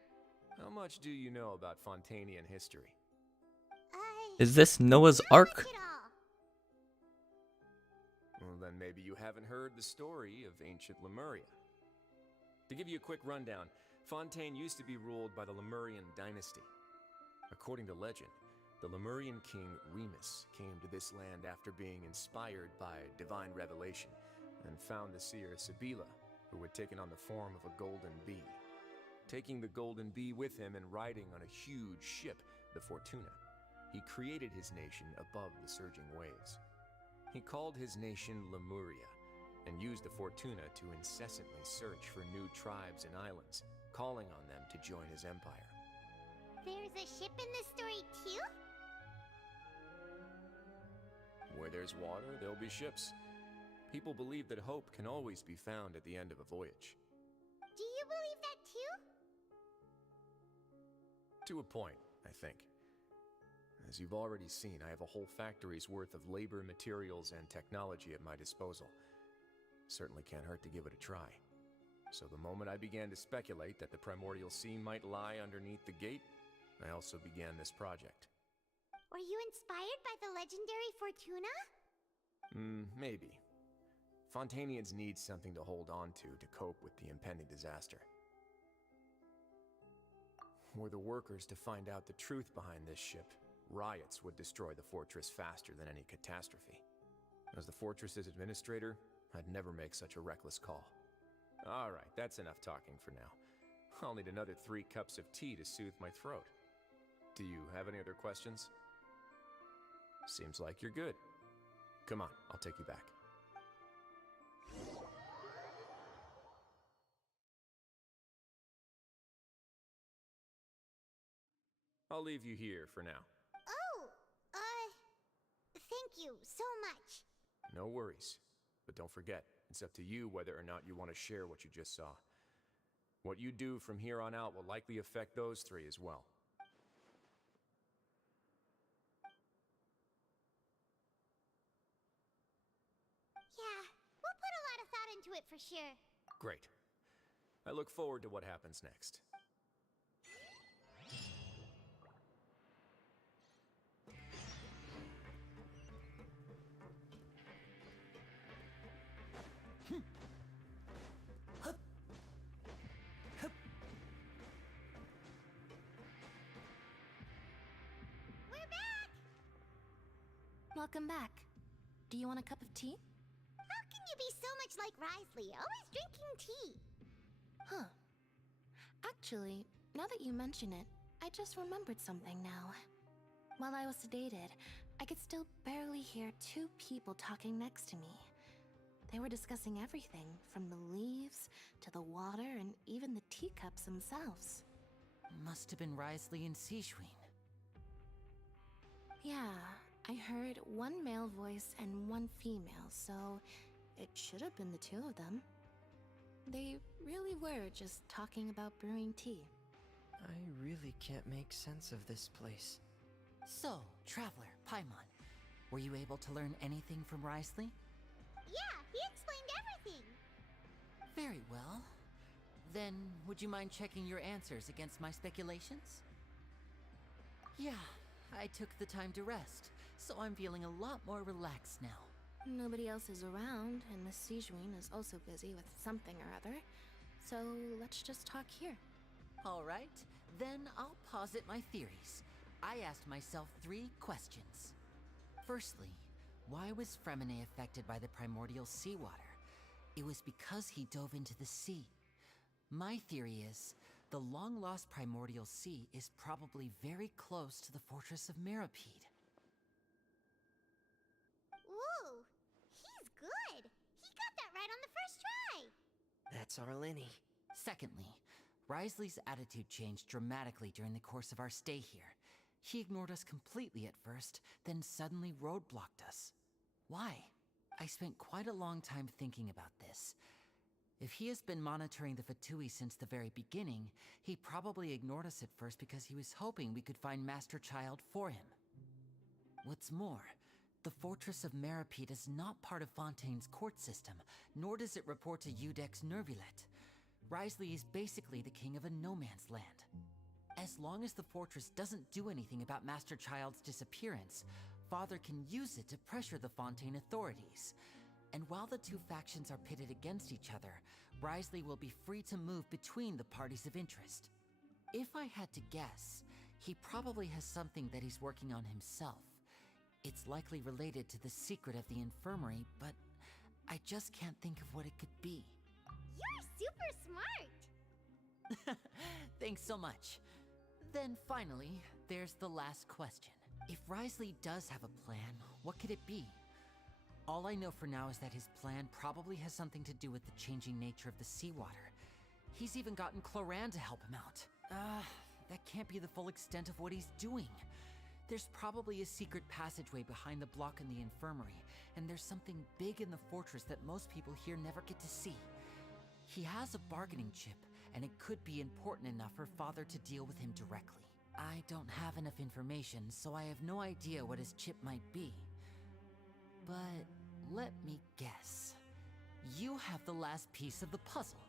How much do you know about Fontanian history? Is this Noah's Ark? Not much at all. Well, then maybe you haven't heard the story of ancient Lemuria. To give you a quick rundown, Fontaine used to be ruled by the Lemurian dynasty. According to legend, the Lemurian king Remus came to this land after being inspired by divine revelation and found the seer Sibila, who had taken on the form of a golden bee. Taking the golden bee with him and riding on a huge ship, the Fortuna. He created his nation above the surging waves. He called his nation Lemuria, and used the Fortuna to incessantly search for new tribes and islands, calling on them to join his empire. There's a ship in this story too? Where there's water, there'll be ships. People believe that hope can always be found at the end of a voyage. Do you believe that too? To a point, I think. As you've already seen, I have a whole factory's worth of labor, materials, and technology at my disposal. Certainly can't hurt to give it a try. So the moment I began to speculate that the Primordial Sea might lie underneath the gate, I also began this project. Were you inspired by the legendary Fortuna? Maybe. Fontanians need something to hold on to cope with the impending disaster. Were the workers to find out the truth behind this ship, riots would destroy the fortress faster than any catastrophe. As the fortress's administrator, I'd never make such a reckless call. Alright, that's enough talking for now. I'll need another 3 cups of tea to soothe my throat. Do you have any other questions? Seems like you're good. Come on, I'll take you back. I'll leave you here for now. Oh, thank you so much. No worries. But don't forget, it's up to you whether or not you want to share what you just saw. What you do from here on out will likely affect those 3 as well. Yeah, we'll put a lot of thought into it for sure. Great. I look forward to what happens next. We're back! Welcome back. Do you want a cup of tea? How can you be so much like Risley, always drinking tea? Huh. Actually, now that you mention it, I just remembered something now. While I was sedated, I could still barely hear 2 people talking next to me. They were discussing everything, from the leaves to the water and even the teacups themselves. Must have been Risley and Sijwin. Yeah, I heard 1 male voice and 1 female, so it should have been the 2 of them. They really were just talking about brewing tea. I really can't make sense of this place. So, Traveler, Paimon, were you able to learn anything from Risley? Yeah, he explained everything. Very well. Then, would you mind checking your answers against my speculations? Yeah, I took the time to rest, so I'm feeling a lot more relaxed now. Nobody else is around, and Miss Sijwin is also busy with something or other, so let's just talk here. All right, then I'll posit my theories. I asked myself 3 questions. Firstly, why was Fremine affected by the primordial seawater? It was because he dove into the sea. My theory is, the long-lost primordial sea is probably very close to the fortress of Meripede. Ooh, he's good. He got that right on the first try. That's our Lenny. Secondly, Risley's attitude changed dramatically during the course of our stay here. He ignored us completely at first, then suddenly roadblocked us. Why? I spent quite a long time thinking about this. If he has been monitoring the Fatui since the very beginning, he probably ignored us at first because he was hoping we could find Master Child for him. What's more, the Fortress of Meripede is not part of Fontaine's court system, nor does it report to Udex Nervulet. Risley is basically the king of a no-man's land. As long as the fortress doesn't do anything about Master Child's disappearance, Father can use it to pressure the Fontaine authorities. And while the 2 factions are pitted against each other, Risley will be free to move between the parties of interest. If I had to guess, he probably has something that he's working on himself. It's likely related to the secret of the infirmary, but I just can't think of what it could be. You're super smart. Thanks so much. Then finally, there's the last question. If Risley does have a plan, what could it be? All I know for now is that his plan probably has something to do with the changing nature of the seawater. He's even gotten Cloran to help him out. That can't be the full extent of what he's doing. There's probably a secret passageway behind the block in the infirmary, and there's something big in the fortress that most people here never get to see. He has a bargaining chip, and it could be important enough for Father to deal with him directly. I don't have enough information, so I have no idea what his chip might be. But let me guess. You have the last piece of the puzzle.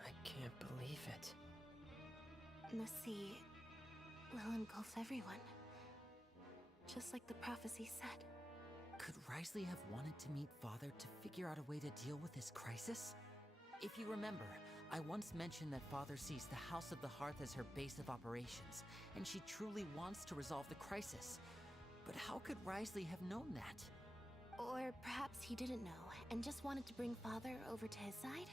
I can't believe it. The sea will engulf everyone. Just like the prophecy said. Could Risley have wanted to meet Father to figure out a way to deal with this crisis? If you remember, I once mentioned that Father sees the House of the Hearth as her base of operations, and she truly wants to resolve the crisis. But how could Risley have known that? Or perhaps he didn't know, and just wanted to bring Father over to his side?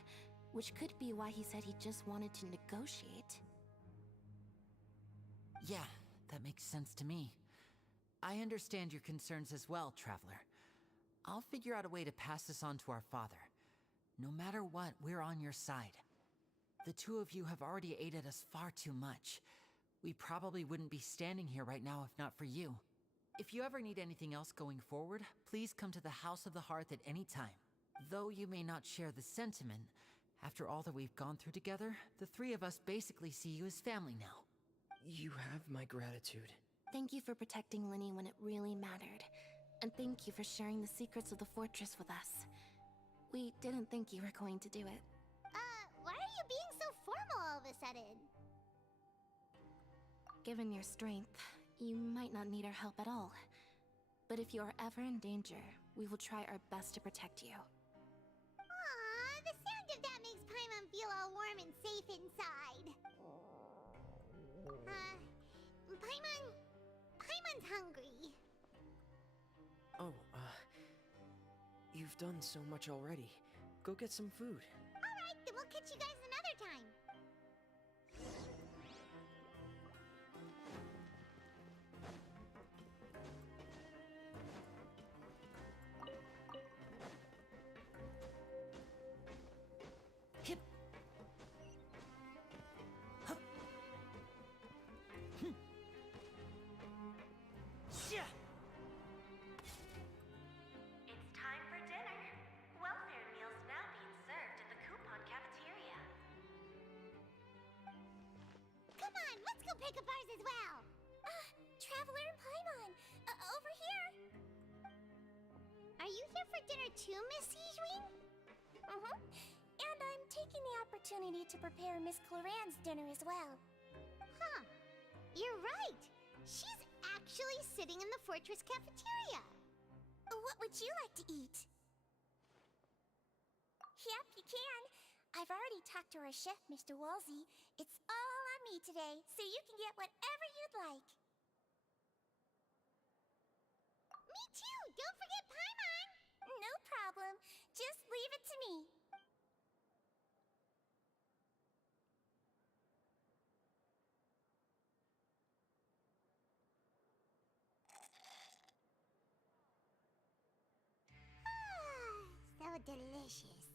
Which could be why he said he just wanted to negotiate. Yeah, that makes sense to me. I understand your concerns as well, Traveler. I'll figure out a way to pass this on to our father. No matter what, we're on your side. The two of you have already aided us far too much. We probably wouldn't be standing here right now if not for you. If you ever need anything else going forward, please come to the House of the Hearth at any time. Though you may not share the sentiment, after all that we've gone through together, the three of us basically see you as family now. You have my gratitude. Thank you for protecting Linny when it really mattered. And thank you for sharing the secrets of the fortress with us. We didn't think you were going to do it. Why are you being so formal all of a sudden? Given your strength, you might not need our help at all. But if you are ever in danger, we will try our best to protect you. Aww, the sound of that makes Paimon feel all warm and safe inside. Paimon's hungry. Oh, you've done so much already. Go get some food. Alright, then we'll catch you guys another time. Hip. Hup. Yeah. It's time for dinner. Welfare meals now being served in the coupon cafeteria. Come on, let's go pick up ours as well. Traveler and Paimon, over here. Are you here for dinner too, Miss Sijwin? And I'm taking the opportunity to prepare Miss Cloran's dinner as well. Huh. You're right. She's actually sitting in the fortress cafeteria. What would you like to eat? Yep, you can. I've already talked to our chef, Mr. Wolsey. It's all on me today, so you can get whatever you'd like. Me too! Don't forget Paimon! No problem. Just leave it to me. So delicious.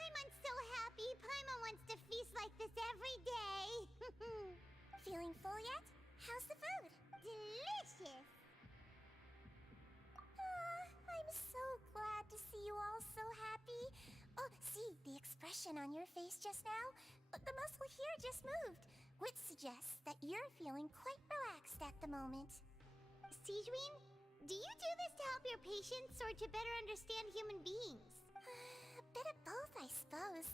Paimon's so happy. Paimon wants to feast like this every day. Feeling full yet? How's the food? Delicious. I'm so glad to see you all so happy. Oh, see, the expression on your face just now? The muscle here just moved, which suggests that you're feeling quite relaxed at the moment. Sijwin, do you do this to help your patients or to better understand human beings? A bit of both, I suppose.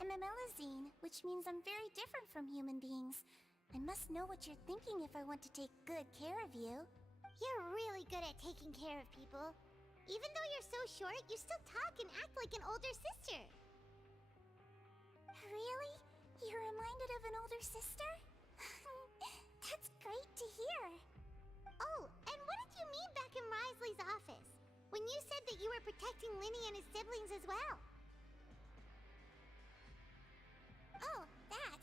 I'm a Melazine, which means I'm very different from human beings. I must know what you're thinking if I want to take good care of you. You're really good at taking care of people. Even though you're so short, you still talk and act like an older sister. Really? You're reminded of an older sister? That's great to hear. Oh, and what did you mean back Captain Risley's office, when you said that you were protecting Linny and his siblings as well. Oh, that.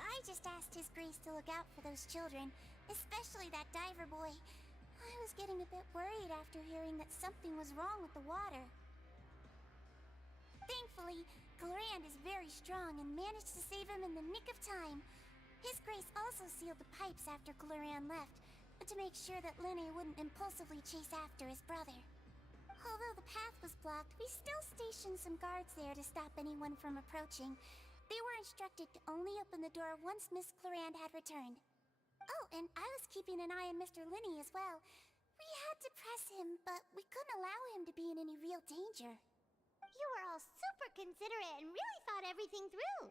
I just asked His Grace to look out for those children, especially that diver boy. I was getting a bit worried after hearing that something was wrong with the water. Thankfully, Glorand is very strong and managed to save him in the nick of time. His Grace also sealed the pipes after Glorand left, to make sure that Linny wouldn't impulsively chase after his brother. Although the path was blocked, we still stationed some guards there to stop anyone from approaching. They were instructed to only open the door once Miss Glorand had returned. Oh, and I was keeping an eye on Mr. Linny as well. We had to press him, but we couldn't allow him to be in any real danger. You were all super considerate and really thought everything through.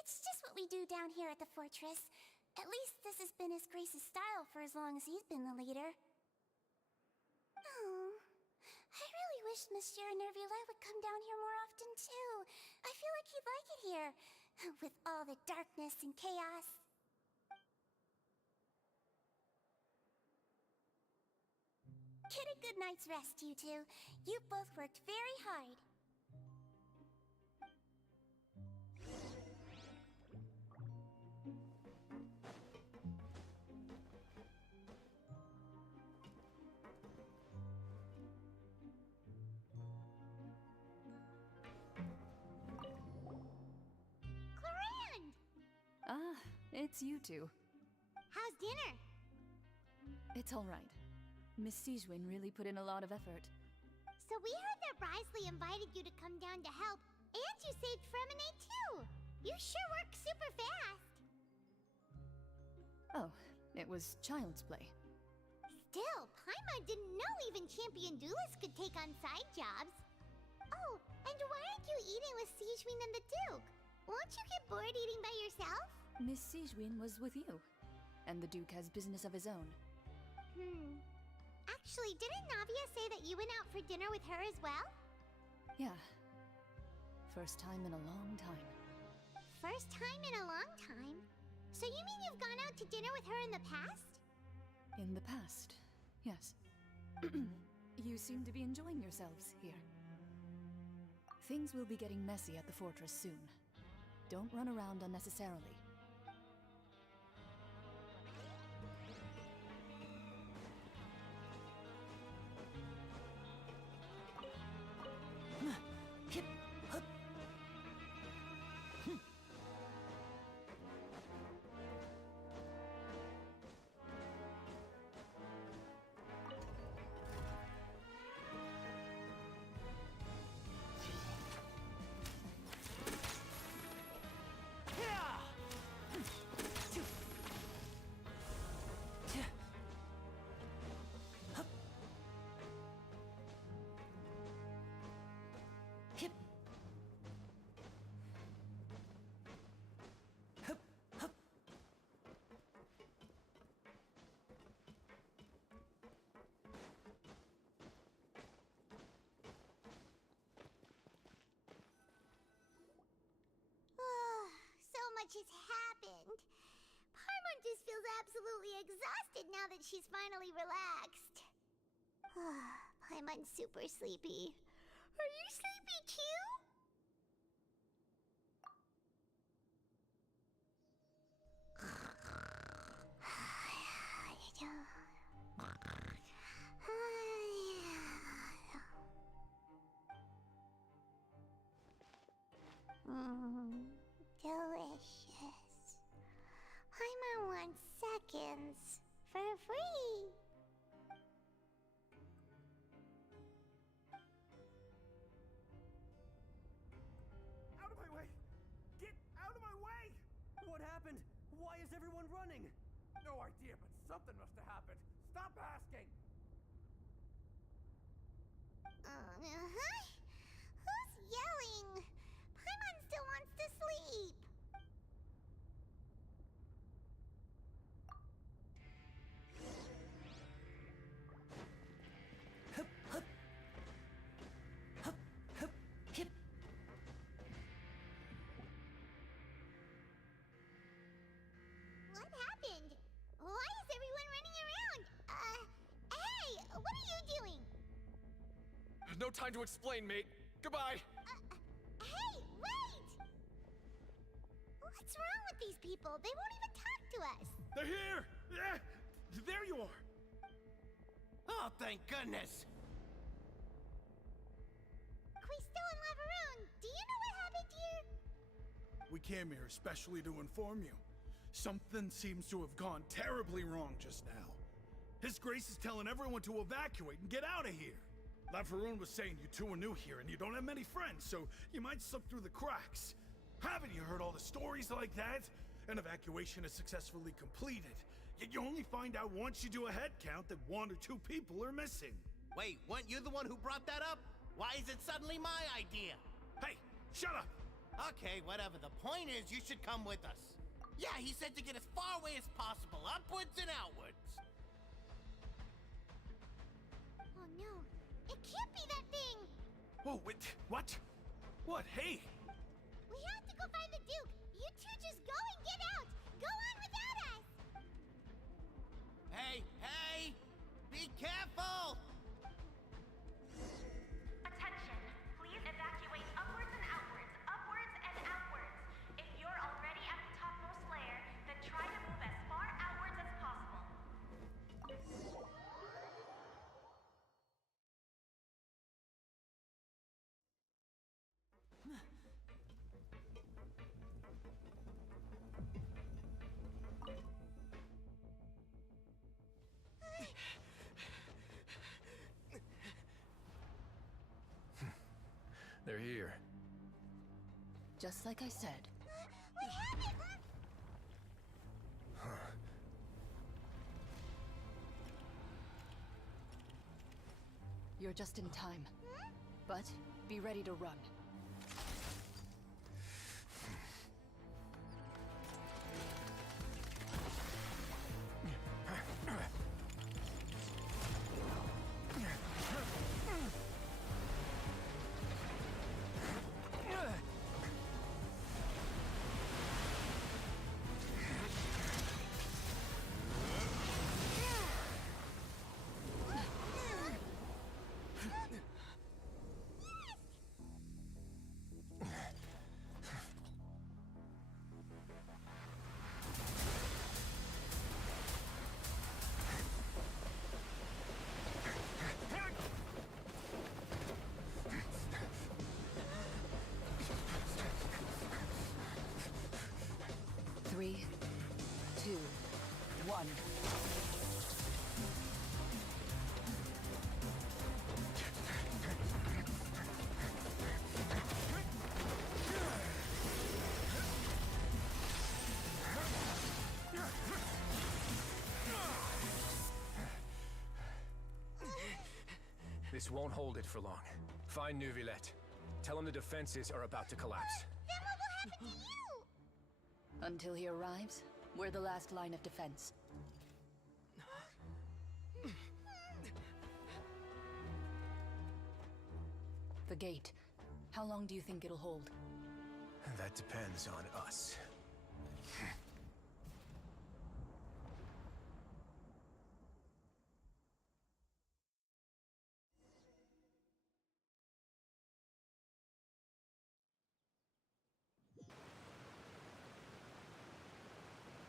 It's just what we do down here at the fortress. At least this has been His Grace's style for as long as he's been the leader. Oh, I really wish Monsieur Nervula would come down here more often too. I feel like he'd like it here, with all the darkness and chaos. Get a good night's rest, you two. You both worked very hard. Glorand! Ah, it's you two. How's dinner? It's all right. Miss Sijwin really put in a lot of effort. So we heard that Risley invited you to come down to help, and you saved Fremine too! You sure work super fast! Oh, it was child's play. Still, Paimon didn't know even champion duelists could take on side jobs. Oh, and why aren't you eating with Sijwin and the Duke? Won't you get bored eating by yourself? Miss Sijwin was with you, and the Duke has business of his own. Actually, didn't Navia say that you went out for dinner with her as well? Yeah. First time in a long time. First time in a long time? So you mean you've gone out to dinner with her in the past? In the past, yes. You seem to be enjoying yourselves here. Things will be getting messy at the fortress soon. Don't run around unnecessarily. So much has happened. Paimon just feels absolutely exhausted now that she's finally relaxed. Paimon's super sleepy. Are you sleepy too? Delicious. Paimon wants seconds for free. No time to explain, mate. Goodbye! Hey, wait! What's wrong with these people? They won't even talk to us. They're here! Yeah! There you are! Oh, thank goodness! Quisto and Lavaroon, do you know what happened here? We came here especially to inform you. Something seems to have gone terribly wrong just now. His Grace is telling everyone to evacuate and get out of here. Lavaroon was saying you two are new here and you don't have many friends, so you might slip through the cracks. Haven't you heard all the stories like that? An evacuation is successfully completed, yet you only find out once you do a head count that 1 or 2 people are missing. Wait, weren't you the one who brought that up? Why is it suddenly my idea? Hey, shut up! Okay, whatever. The point is, you should come with us. Yeah, he said to get as far away as possible, upwards and outwards. Oh no, it can't be that thing! Whoa, wait, what? What? Hey! We have to go find the Duke! You two just go and get out! Go on without us! Hey, hey! Be careful! Attention! Please evacuate upwards and outwards, upwards and outwards. If you're already at the topmost layer, then try to move as far outwards as possible. They're here. Just like I said. We have it! You're just in time. But be ready to run. Three, two, one. This won't hold it for long. Find Neuvillette. Tell him the defenses are about to collapse. Then what will happen to you? Until he arrives, we're the last line of defense. The gate. How long do you think it'll hold? That depends on us.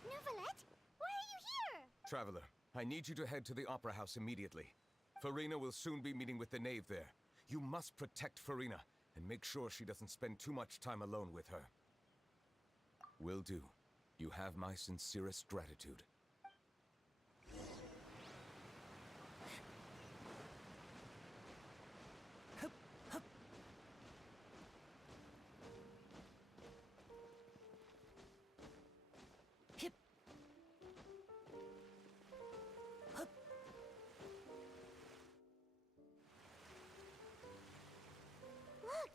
Neuvillette, why are you here? Traveler, I need you to head to the Opera House immediately. Farina will soon be meeting with the knave there. You must protect Farina, and make sure she doesn't spend too much time alone with her. Will do. You have my sincerest gratitude. Look,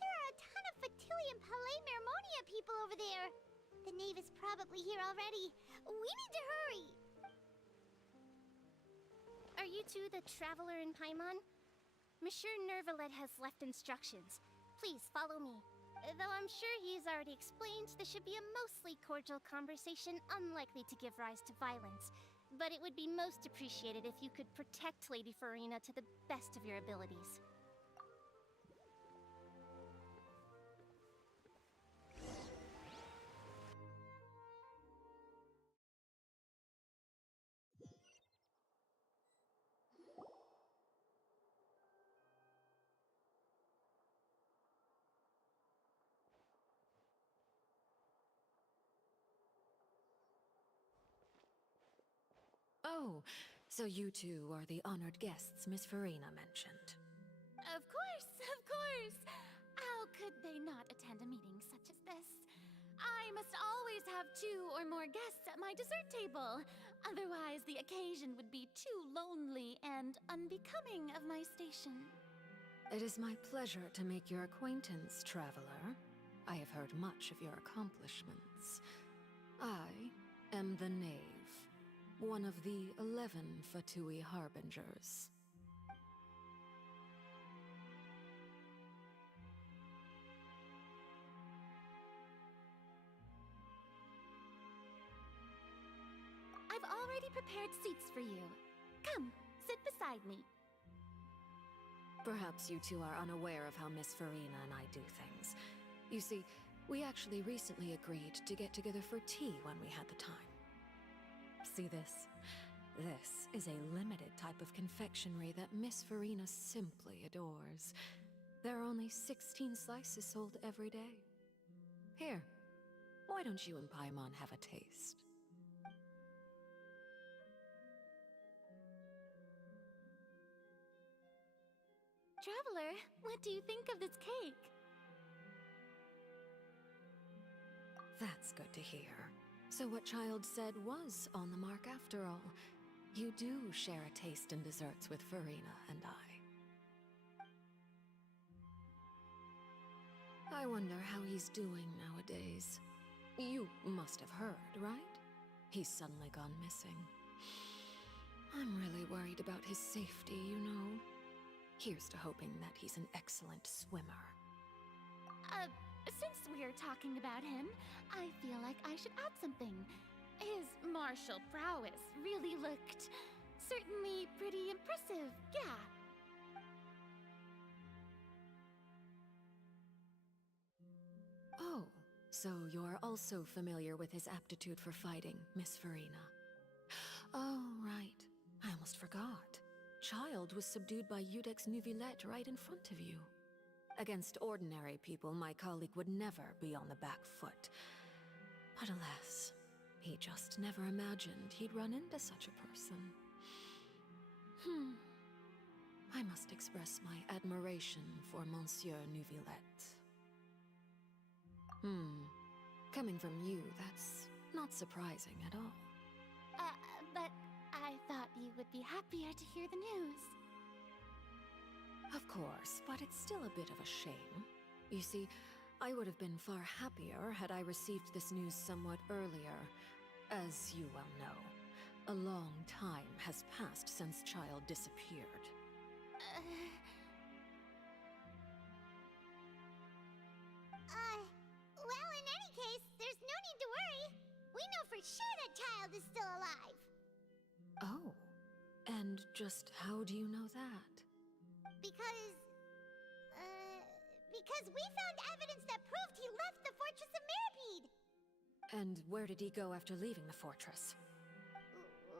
there are a ton of Fatilian Palais Mermonia people over there. The knave is probably here already. We need to hurry. Are you two the traveler in Paimon? Monsieur Neuvillette has left instructions. Please follow me. Though I'm sure he's already explained, this should be a mostly cordial conversation, unlikely to give rise to violence. But it would be most appreciated if you could protect Lady Farina to the best of your abilities. Oh, so you two are the honored guests Miss Farina mentioned. Of course, of course. How could they not attend a meeting such as this? I must always have 2 or more guests at my dessert table. Otherwise, the occasion would be too lonely and unbecoming of my station. It is my pleasure to make your acquaintance, traveler. I have heard much of your accomplishments. I am the Knave, one of the 11 Fatui Harbingers. I've already prepared seats for you. Come, sit beside me. Perhaps you two are unaware of how Miss Farina and I do things. You see, we actually recently agreed to get together for tea when we had the time. See this? This is a limited type of confectionery that Miss Farina simply adores. There are only 16 slices sold every day. Here, why don't you and Paimon have a taste? Traveler, what do you think of this cake? That's good to hear. So what Child said was on the mark after all. You do share a taste in desserts with Farina and I wonder how he's doing nowadays. You must have heard, right? He's suddenly gone missing. I'm really worried about his safety, you know. Here's to hoping that he's an excellent swimmer. Since we're talking about him, I feel like I should add something. His martial prowess really looked certainly pretty impressive, yeah. Oh, so you're also familiar with his aptitude for fighting, Miss Farina. Oh, right. I almost forgot. Child was subdued by Udex Nuvillette right in front of you. Against ordinary people, my colleague would never be on the back foot. But alas, he just never imagined he'd run into such a person. I must express my admiration for Monsieur Nuvillette. Coming from you, that's not surprising at all. But I thought you would be happier to hear the news. Of course, but it's still a bit of a shame. You see, I would have been far happier had I received this news somewhat earlier. As you well know, a long time has passed since Child disappeared. Well, in any case, there's no need to worry. We know for sure that Child is still alive. Oh, and just how do you know that? Because we found evidence that proved he left the Fortress of Meripede. And where did he go after leaving the fortress?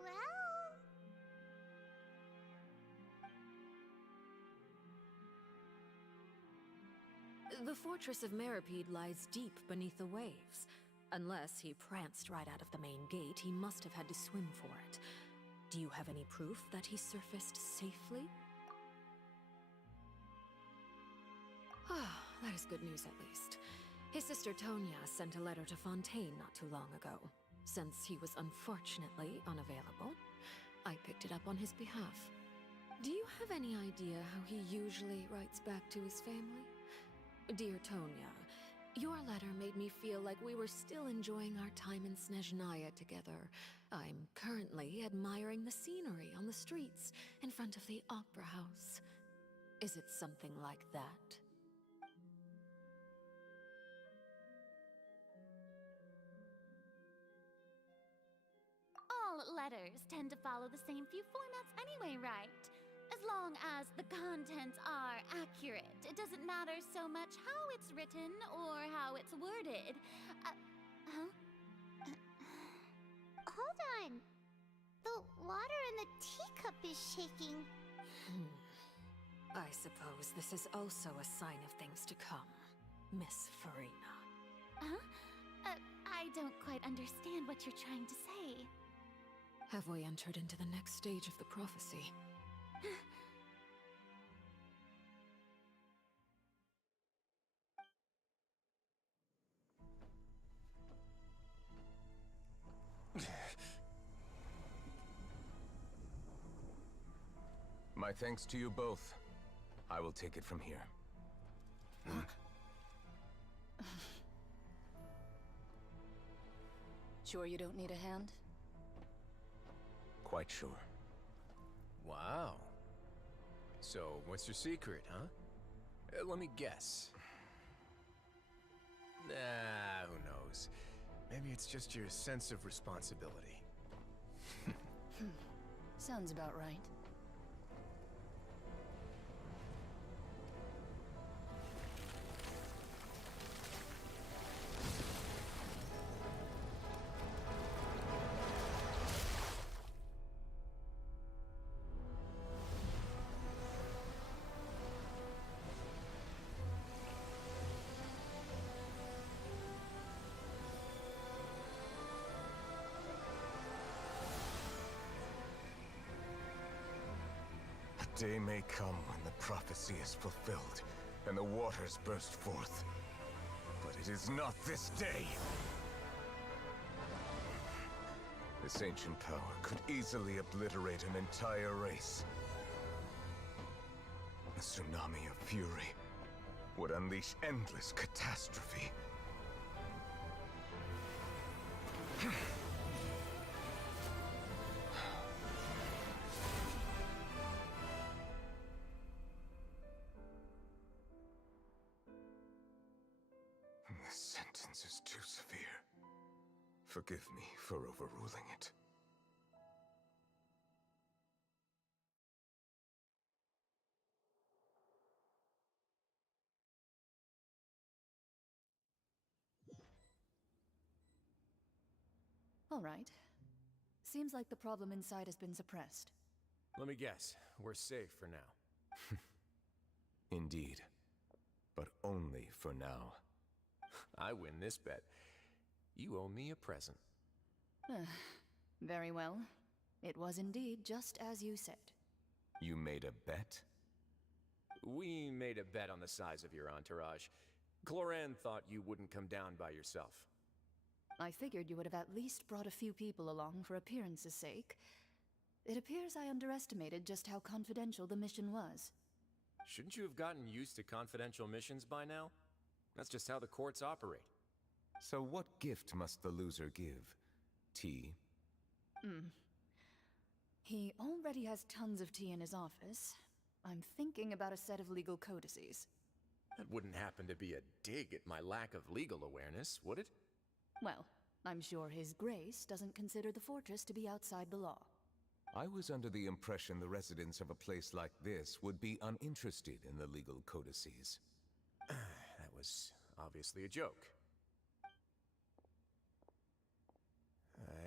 Well... The Fortress of Meripede lies deep beneath the waves. Unless he pranced right out of the main gate, he must have had to swim for it. Do you have any proof that he surfaced safely? That is good news at least. His sister Tonya sent a letter to Fontaine not too long ago. Since he was unfortunately unavailable, I picked it up on his behalf. Do you have any idea how he usually writes back to his family? Dear Tonya, your letter made me feel like we were still enjoying our time in Snezhnaya together. I'm currently admiring the scenery on the streets in front of the Opera House. Is it something like that? All letters tend to follow the same few formats anyway, right? As long as the contents are accurate, it doesn't matter so much how it's written or how it's worded. Hold on. The water in the teacup is shaking. I suppose this is also a sign of things to come, Miss Farina. I don't quite understand what you're trying to say. Have we entered into the next stage of the prophecy? My thanks to you both. I will take it from here. Sure you don't need a hand? Quite sure. Wow. So, what's your secret, huh? Let me guess. Nah, who knows? Maybe it's just your sense of responsibility. Sounds about right. A day may come when the prophecy is fulfilled, and the waters burst forth. But it is not this day! This ancient power could easily obliterate an entire race. A tsunami of fury would unleash endless catastrophe. This sentence is too severe. Forgive me for overruling it. All right. Seems like the problem inside has been suppressed. Let me guess. We're safe for now. Indeed. But only for now. I win this bet. You owe me a present. Very well. It was indeed just as you said. You made a bet? We made a bet on the size of your entourage. Cloran thought you wouldn't come down by yourself. I figured you would have at least brought a few people along for appearance's sake. It appears I underestimated just how confidential the mission was. Shouldn't you have gotten used to confidential missions by now? That's just how the courts operate. So what gift must the loser give? Tea? He already has tons of tea in his office. I'm thinking about a set of legal codices. That wouldn't happen to be a dig at my lack of legal awareness, would it? Well, I'm sure His Grace doesn't consider the fortress to be outside the law. I was under the impression the residents of a place like this would be uninterested in the legal codices. That was obviously a joke.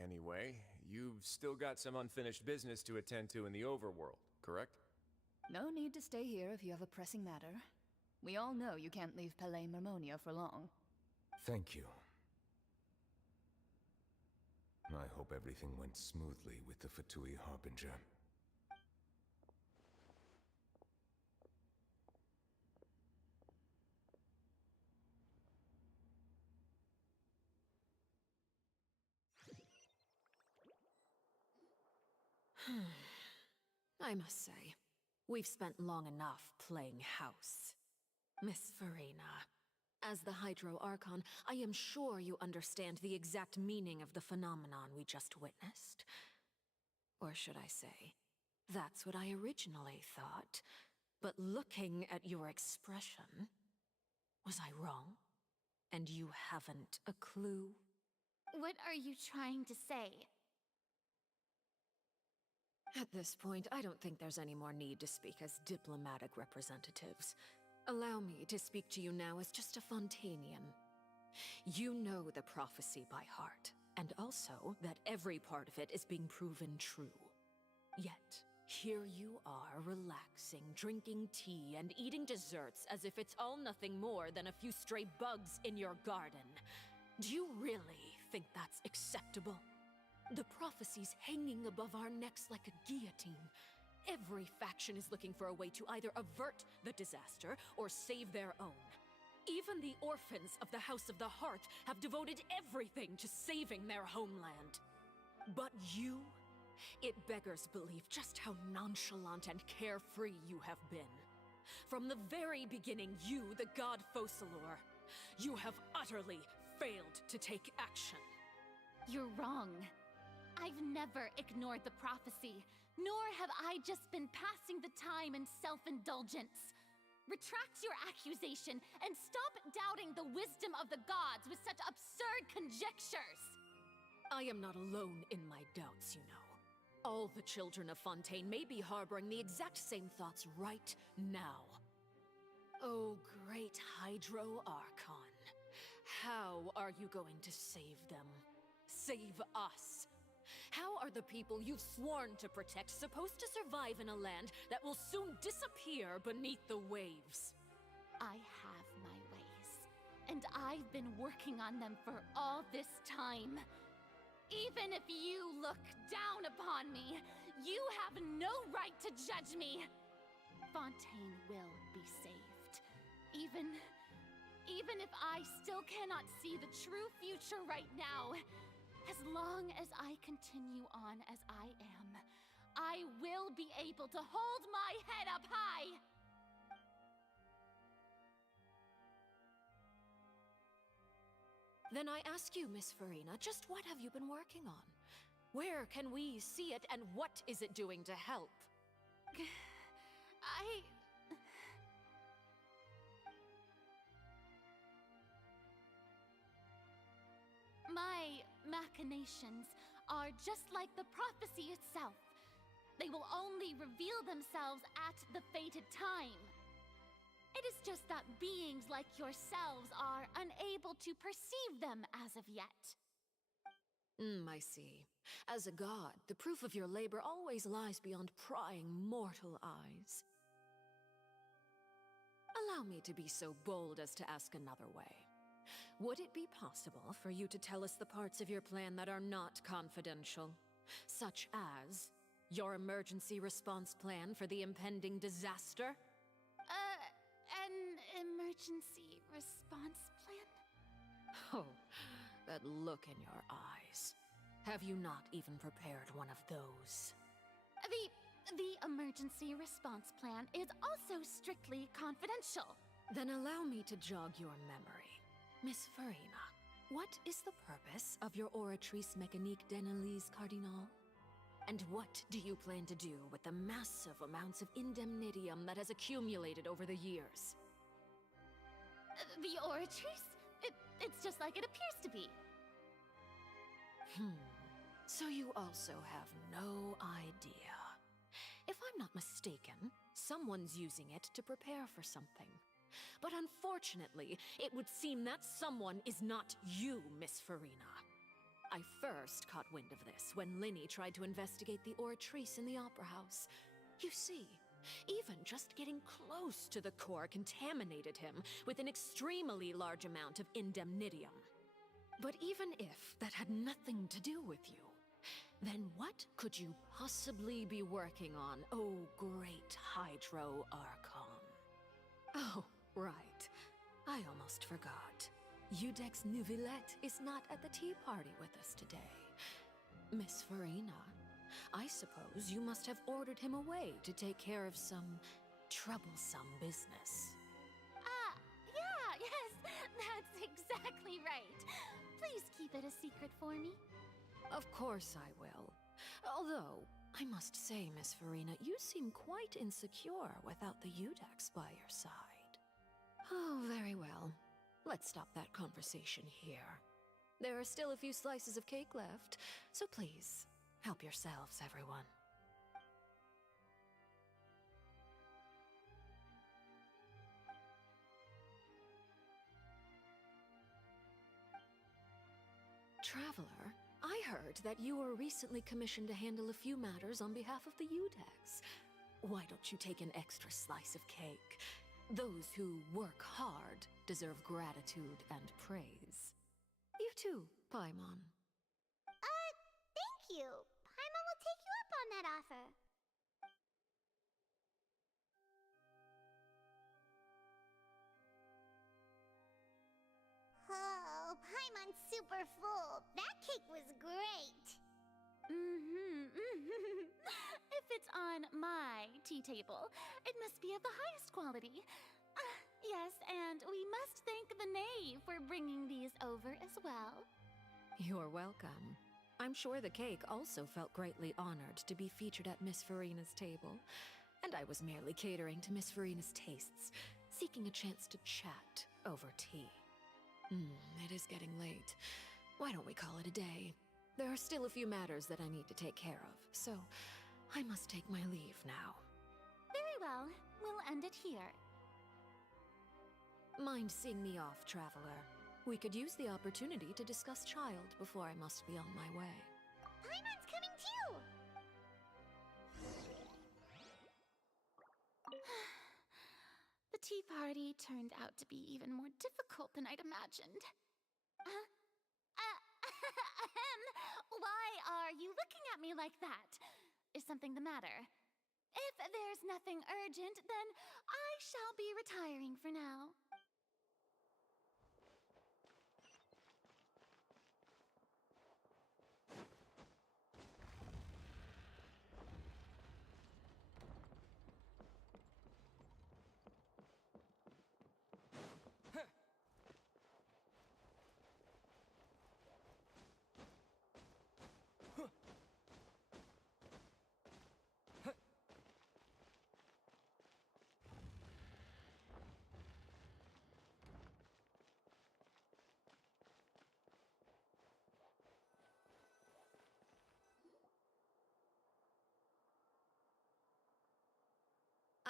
Anyway, you've still got some unfinished business to attend to in the overworld, correct? No need to stay here if you have a pressing matter. We all know you can't leave Palais Mermonia for long. Thank you. I hope everything went smoothly with the Fatui Harbinger. I must say, we've spent long enough playing house. Miss Farina, as the Hydro Archon, I am sure you understand the exact meaning of the phenomenon we just witnessed. Or should I say, that's what I originally thought. But looking at your expression, was I wrong? And you haven't a clue? What are you trying to say? At this point, I don't think there's any more need to speak as diplomatic representatives. Allow me to speak to you now as just a Fontanian. You know the prophecy by heart, and also that every part of it is being proven true. Yet, here you are relaxing, drinking tea, and eating desserts as if it's all nothing more than a few stray bugs in your garden. Do you really think that's acceptable? The prophecy's hanging above our necks like a guillotine. Every faction is looking for a way to either avert the disaster or save their own. Even the orphans of the House of the Hearth have devoted everything to saving their homeland. But you? It beggars belief just how nonchalant and carefree you have been. From the very beginning, you, the god Focalor, you have utterly failed to take action. You're wrong. I've never ignored the prophecy, nor have I just been passing the time in self-indulgence. Retract your accusation and stop doubting the wisdom of the gods with such absurd conjectures! I am not alone in my doubts, you know. All the children of Fontaine may be harboring the exact same thoughts right now. Oh, great Hydro Archon. How are you going to save them? Save us? How are the people you've sworn to protect supposed to survive in a land that will soon disappear beneath the waves? I have my ways, and I've been working on them for all this time. Even if you look down upon me, you have no right to judge me. Fontaine will be saved. Even if I still cannot see the true future right now, as long as I continue on as I am, I will be able to hold my head up high! Then I ask you, Miss Farina, just what have you been working on? Where can we see it, and what is it doing to help? My machinations are just like the prophecy itself. They will only reveal themselves at the fated time. It is just that beings like yourselves are unable to perceive them as of yet. I see. As a god, the proof of your labor always lies beyond prying mortal eyes. Allow me to be so bold as to ask another way. Would it be possible for you to tell us the parts of your plan that are not confidential? Such as your emergency response plan for the impending disaster? An emergency response plan? Oh, that look in your eyes. Have you not even prepared one of those? The emergency response plan is also strictly confidential. Then allow me to jog your memory. Miss Farina, what is the purpose of your Oratrice Mécanique d'Analyse Cardinal? And what do you plan to do with the massive amounts of indemnitium that has accumulated over the years? The Oratrice? It's just like it appears to be. So you also have no idea. If I'm not mistaken, someone's using it to prepare for something. But unfortunately, it would seem that someone is not you, Miss Farina. I first caught wind of this when Linny tried to investigate the Oratrice in the Opera House. You see, even just getting close to the core contaminated him with an extremely large amount of indemnitium. But even if that had nothing to do with you, then what could you possibly be working on, oh great Hydro Archon? Oh, right. I almost forgot. Udex Nouvillette is not at the tea party with us today. Miss Farina, I suppose you must have ordered him away to take care of some troublesome business. Yes, that's exactly right. Please keep it a secret for me. Of course I will. Although, I must say, Miss Farina, you seem quite insecure without the Udex by your side. Oh, very well. Let's stop that conversation here. There are still a few slices of cake left, so please, help yourselves, everyone. Traveler, I heard that you were recently commissioned to handle a few matters on behalf of the Udex. Why don't you take an extra slice of cake? Those who work hard deserve gratitude and praise. You too, Paimon. Thank you. Paimon will take you up on that offer. Oh, Paimon's super full. That cake was great. If it's on my tea table, it must be of the highest quality. Yes, and we must thank the knave for bringing these over as well. You're welcome. I'm sure the cake also felt greatly honored to be featured at Miss Farina's table. And I was merely catering to Miss Farina's tastes, seeking a chance to chat over tea. It is getting late. Why don't we call it a day? There are still a few matters that I need to take care of, so I must take my leave now. Very well. We'll end it here. Mind seeing me off, traveler? We could use the opportunity to discuss Child before I must be on my way. Paimon's coming too! The tea party turned out to be even more difficult than I'd imagined. Why are you looking at me like that? Is something the matter? If there's nothing urgent, then I shall be retiring for now.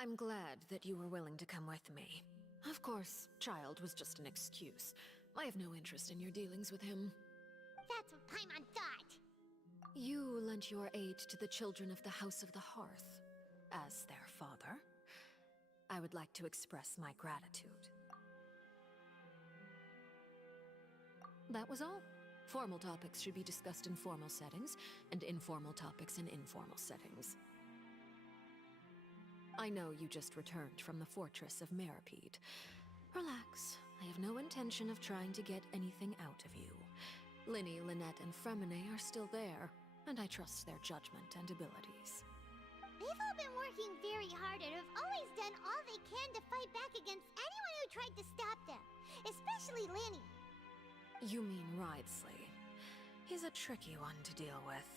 I'm glad that you were willing to come with me. Of course, Child was just an excuse. I have no interest in your dealings with him. That's what Paimon thought. You lent your aid to the children of the House of the Hearth. As their father, I would like to express my gratitude. That was all. Formal topics should be discussed in formal settings, and informal topics in informal settings. I know you just returned from the fortress of Meripede. Relax. I have no intention of trying to get anything out of you. Linny, Lynette, and Fremine are still there, and I trust their judgment and abilities. They've all been working very hard and have always done all they can to fight back against anyone who tried to stop them. Especially Linny. You mean Wriothesley. He's a tricky one to deal with.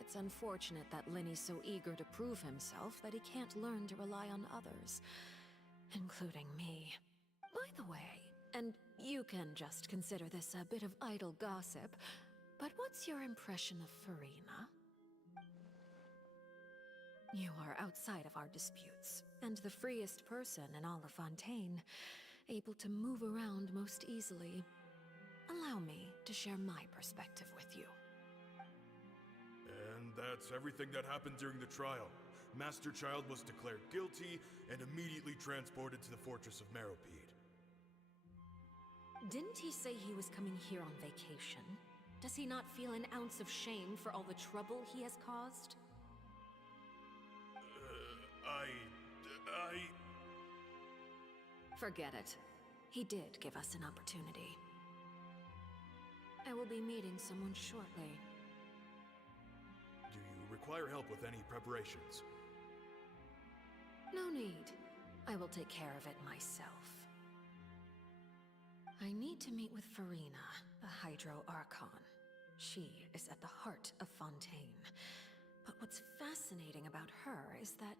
It's unfortunate that Linny's so eager to prove himself that he can't learn to rely on others, including me. By the way, and you can just consider this a bit of idle gossip, but what's your impression of Farina? You are outside of our disputes, and the freest person in all of Fontaine, able to move around most easily. Allow me to share my perspective with you. And that's everything that happened during the trial. Master Child was declared guilty and immediately transported to the Fortress of Meripede. Didn't he say he was coming here on vacation? Does he not feel an ounce of shame for all the trouble he has caused? Forget it. He did give us an opportunity. I will be meeting someone shortly. Do you require help with any preparations? No need. I will take care of it myself. I need to meet with Farina, the Hydro Archon. She is at the heart of Fontaine. But what's fascinating about her is that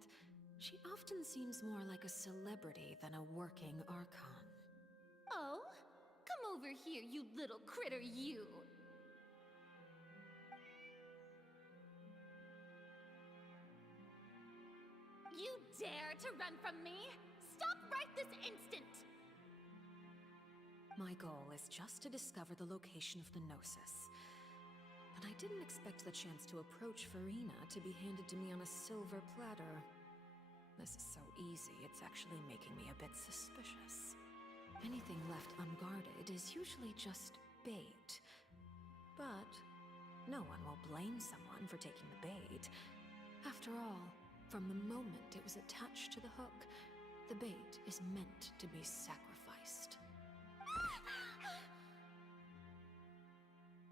she often seems more like a celebrity than a working Archon. Oh? Come over here, you little critter, you! You dare to run from me? Stop right this instant! My goal is just to discover the location of the Gnosis. But I didn't expect the chance to approach Farina to be handed to me on a silver platter. This is so easy, it's actually making me a bit suspicious. Anything left unguarded is usually just bait. But No one will blame someone for taking the bait. After all, from the moment it was attached to the hook, the bait is meant to be sacrificed.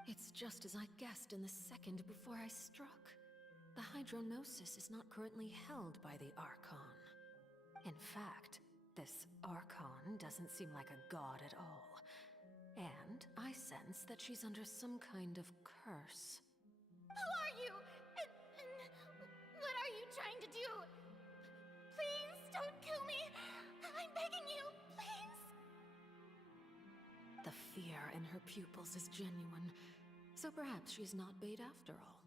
It's just as I guessed in the second before I struck. The Hydronosis is not currently held by the Archon. In fact, this Archon doesn't seem like a god at all. And I sense that she's under some kind of curse. Who are you? And what are you trying to do? Please don't kill me. I'm begging you, please. The fear in her pupils is genuine, so perhaps she's not bait after all.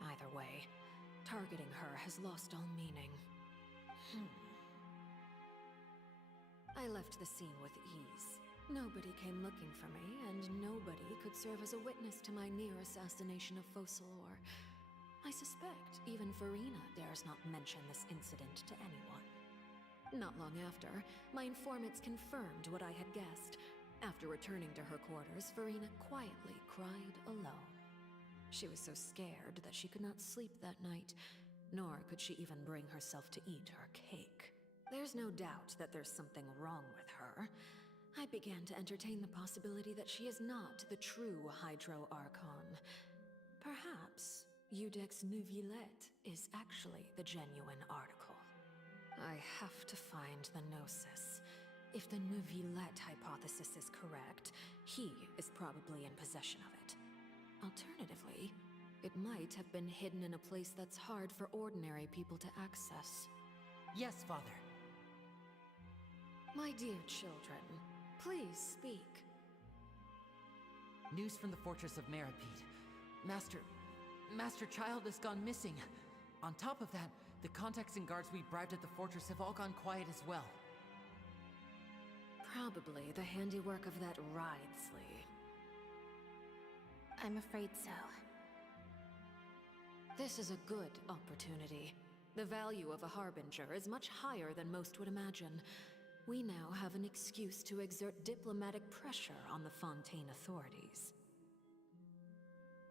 Either way, targeting her has lost all meaning. I left the scene with ease. Nobody came looking for me, and nobody could serve as a witness to my near assassination of Focalor. I suspect even Farina dares not mention this incident to anyone. Not long after, my informants confirmed what I had guessed. After returning to her quarters, Farina quietly cried alone. She was so scared that she could not sleep that night, nor could she even bring herself to eat her cake. There's no doubt that there's something wrong with her. I began to entertain the possibility that she is not the true Hydro Archon. Perhaps Iudex Neuvillette is actually the genuine article. I have to find the Gnosis. If the Neuvillette hypothesis is correct, he is probably in possession of it. Alternatively, it might have been hidden in a place that's hard for ordinary people to access. Yes, Father. My dear children, please speak. News from the fortress of Meripede. Master Child has gone missing. On top of that, the contacts and guards we bribed at the fortress have all gone quiet as well. Probably the handiwork of that Ridesley. I'm afraid so. This is a good opportunity. The value of a Harbinger is much higher than most would imagine. We now have an excuse to exert diplomatic pressure on the Fontaine authorities.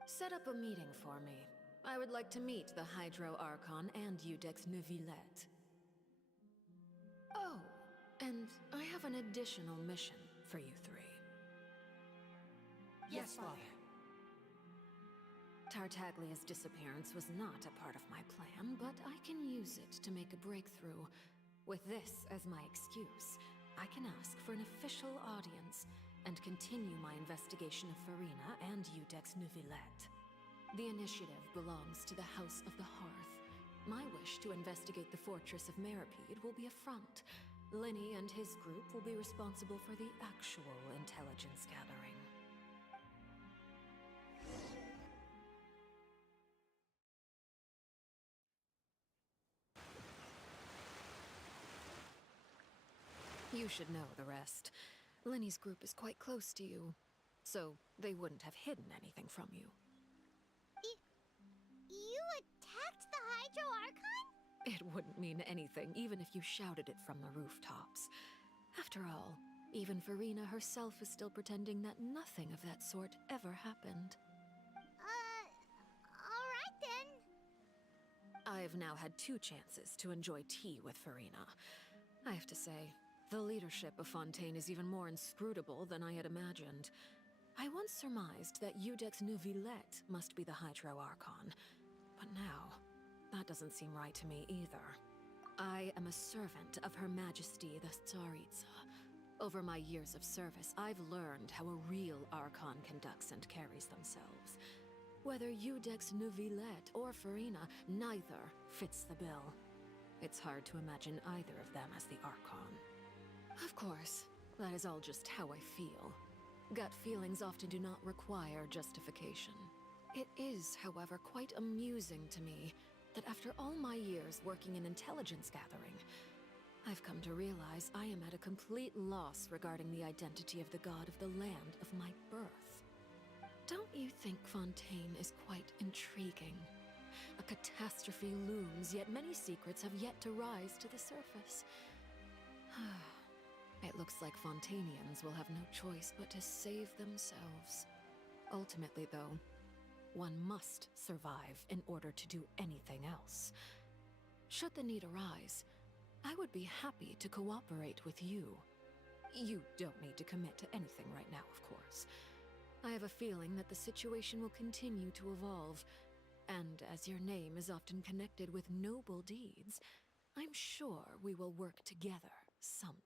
Set up a meeting for me. I would like to meet the Hydro Archon and Iudex Neuvillette. Oh, and I have an additional mission for you three. Yes, Father. Tartaglia's disappearance was not a part of my plan, but I can use it to make a breakthrough. With this as my excuse, I can ask for an official audience and continue my investigation of Farina and Iudex Neuvillette. The initiative belongs to the House of the Hearth. My wish to investigate the fortress of Meripede will be a front. Lenny and his group will be responsible for the actual intelligence gathering. You should know the rest. Lenny's group is quite close to you, so they wouldn't have hidden anything from you. You attacked the Hydro Archon? It wouldn't mean anything, even if you shouted it from the rooftops. After all, even Farina herself is still pretending that nothing of that sort ever happened. Alright then. I've now had 2 chances to enjoy tea with Farina. I have to say, the leadership of Fontaine is even more inscrutable than I had imagined. I once surmised that Iudex Neuvillette must be the Hydro Archon, but now, that doesn't seem right to me either. I am a servant of Her Majesty the Tsaritsa. Over my years of service, I've learned how a real Archon conducts and carries themselves. Whether Iudex Neuvillette or Farina, neither fits the bill. It's hard to imagine either of them as the Archon. Of course, that is all just how I feel. Gut feelings often do not require justification. It is, however, quite amusing to me that after all my years working in intelligence gathering, I've come to realize I am at a complete loss regarding the identity of the god of the land of my birth. Don't you think Fontaine is quite intriguing? A catastrophe looms, yet many secrets have yet to rise to the surface. It looks like Fontainians will have no choice but to save themselves. Ultimately, though, One must survive in order to do anything else. Should the need arise, I would be happy to cooperate with you. You don't need to commit to anything right now, of course. I have a feeling that the situation will continue to evolve, and as your name is often connected with noble deeds, I'm sure we will work together someday.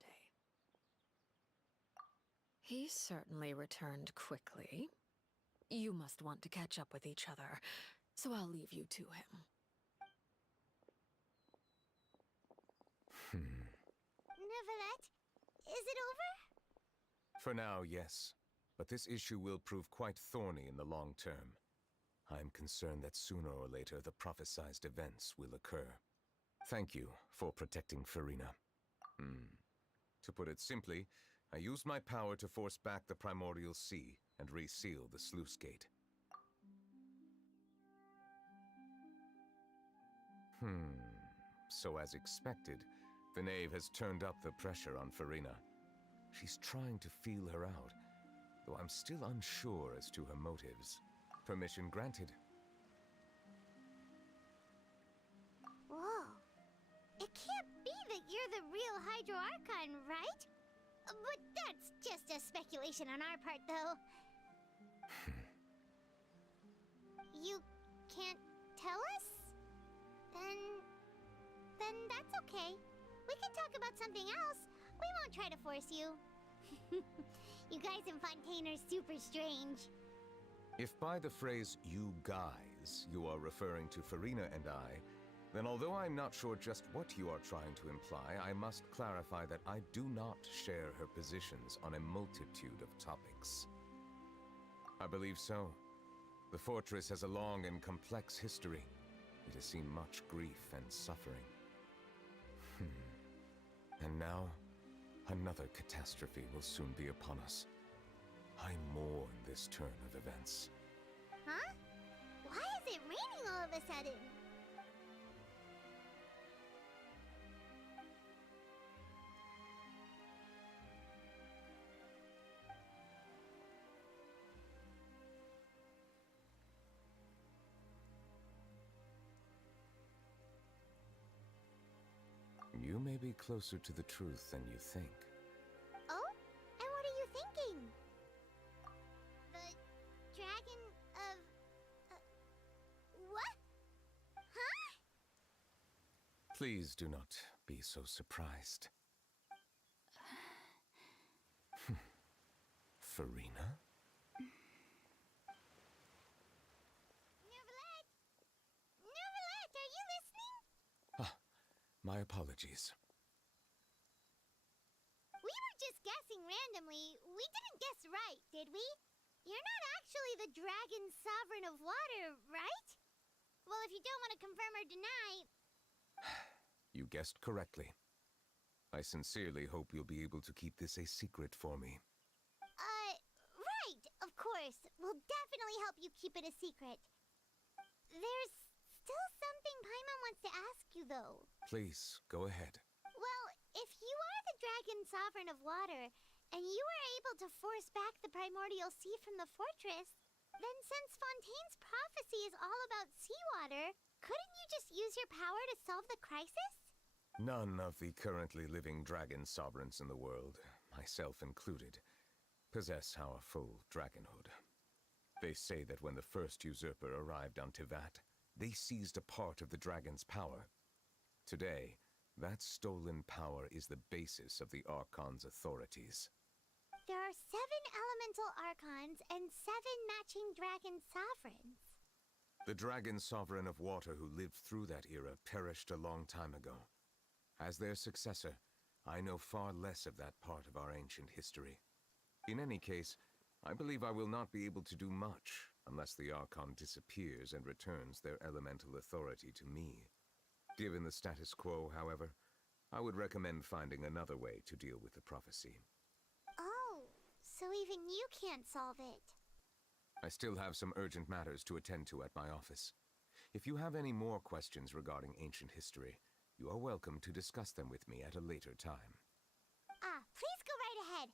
He certainly returned quickly. You must want to catch up with each other, so I'll leave you to him. Neuvillette, is it over? For now, yes. But this issue will prove quite thorny in the long term. I am concerned that sooner or later the prophesized events will occur. Thank you for protecting Farina. To put it simply, I used my power to force back the Primordial Sea and reseal the sluice gate. So as expected, the Knave has turned up the pressure on Farina. She's trying to feel her out, though I'm still unsure as to her motives. Permission granted. Whoa. It can't be that you're the real Hydro Archon, right? But that's just a speculation on our part, though. You can't tell us? Then that's okay. We can talk about something else. We won't try to force you. You guys in Fontaine are super strange. If by the phrase, "you guys," you are referring to Farina and I, then although I'm not sure just what you are trying to imply, I must clarify that I do not share her positions on a multitude of topics. I believe so. The fortress has a long and complex history. It has seen much grief and suffering. And now, another catastrophe will soon be upon us. I mourn this turn of events. Huh? Why is it raining all of a sudden? You may be closer to the truth than you think. Oh? And what are you thinking? The dragon of... what? Huh? Please do not be so surprised. Farina? Neuvillette! Neuvillette, are you listening? My apologies. We were just guessing randomly. We didn't guess right, did we? You're not actually the dragon sovereign of water, right? Well, if you don't want to confirm or deny... You guessed correctly. I sincerely hope you'll be able to keep this a secret for me. Right, of course. We'll definitely help you keep it a secret. There's still something Paimon wants to ask you, though. Please, go ahead. Well, if you are the dragon sovereign of water, and you were able to force back the primordial sea from the fortress, then since Fontaine's prophecy is all about seawater, couldn't you just use your power to solve the crisis? None of the currently living dragon sovereigns in the world, myself included, possess our full dragonhood. They say that when the first usurper arrived on Tivat, they seized a part of the dragon's power. Today, that stolen power is the basis of the Archon's authorities. There are 7 elemental archons and 7 matching dragon sovereigns. The dragon sovereign of water who lived through that era perished a long time ago. As their successor, I know far less of that part of our ancient history. In any case, I believe I will not be able to do much unless the Archon disappears and returns their elemental authority to me. Given the status quo, however, I would recommend finding another way to deal with the prophecy. Oh, so even you can't solve it. I still have some urgent matters to attend to at my office. If you have any more questions regarding ancient history, you are welcome to discuss them with me at a later time. Please go right ahead.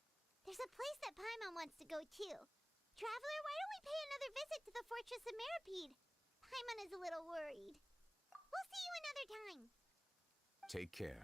There's a place that Paimon wants to go too. Traveler, why don't we pay another visit to the Fortress of Meripede? Paimon is a little worried. We'll see you another time. Take care.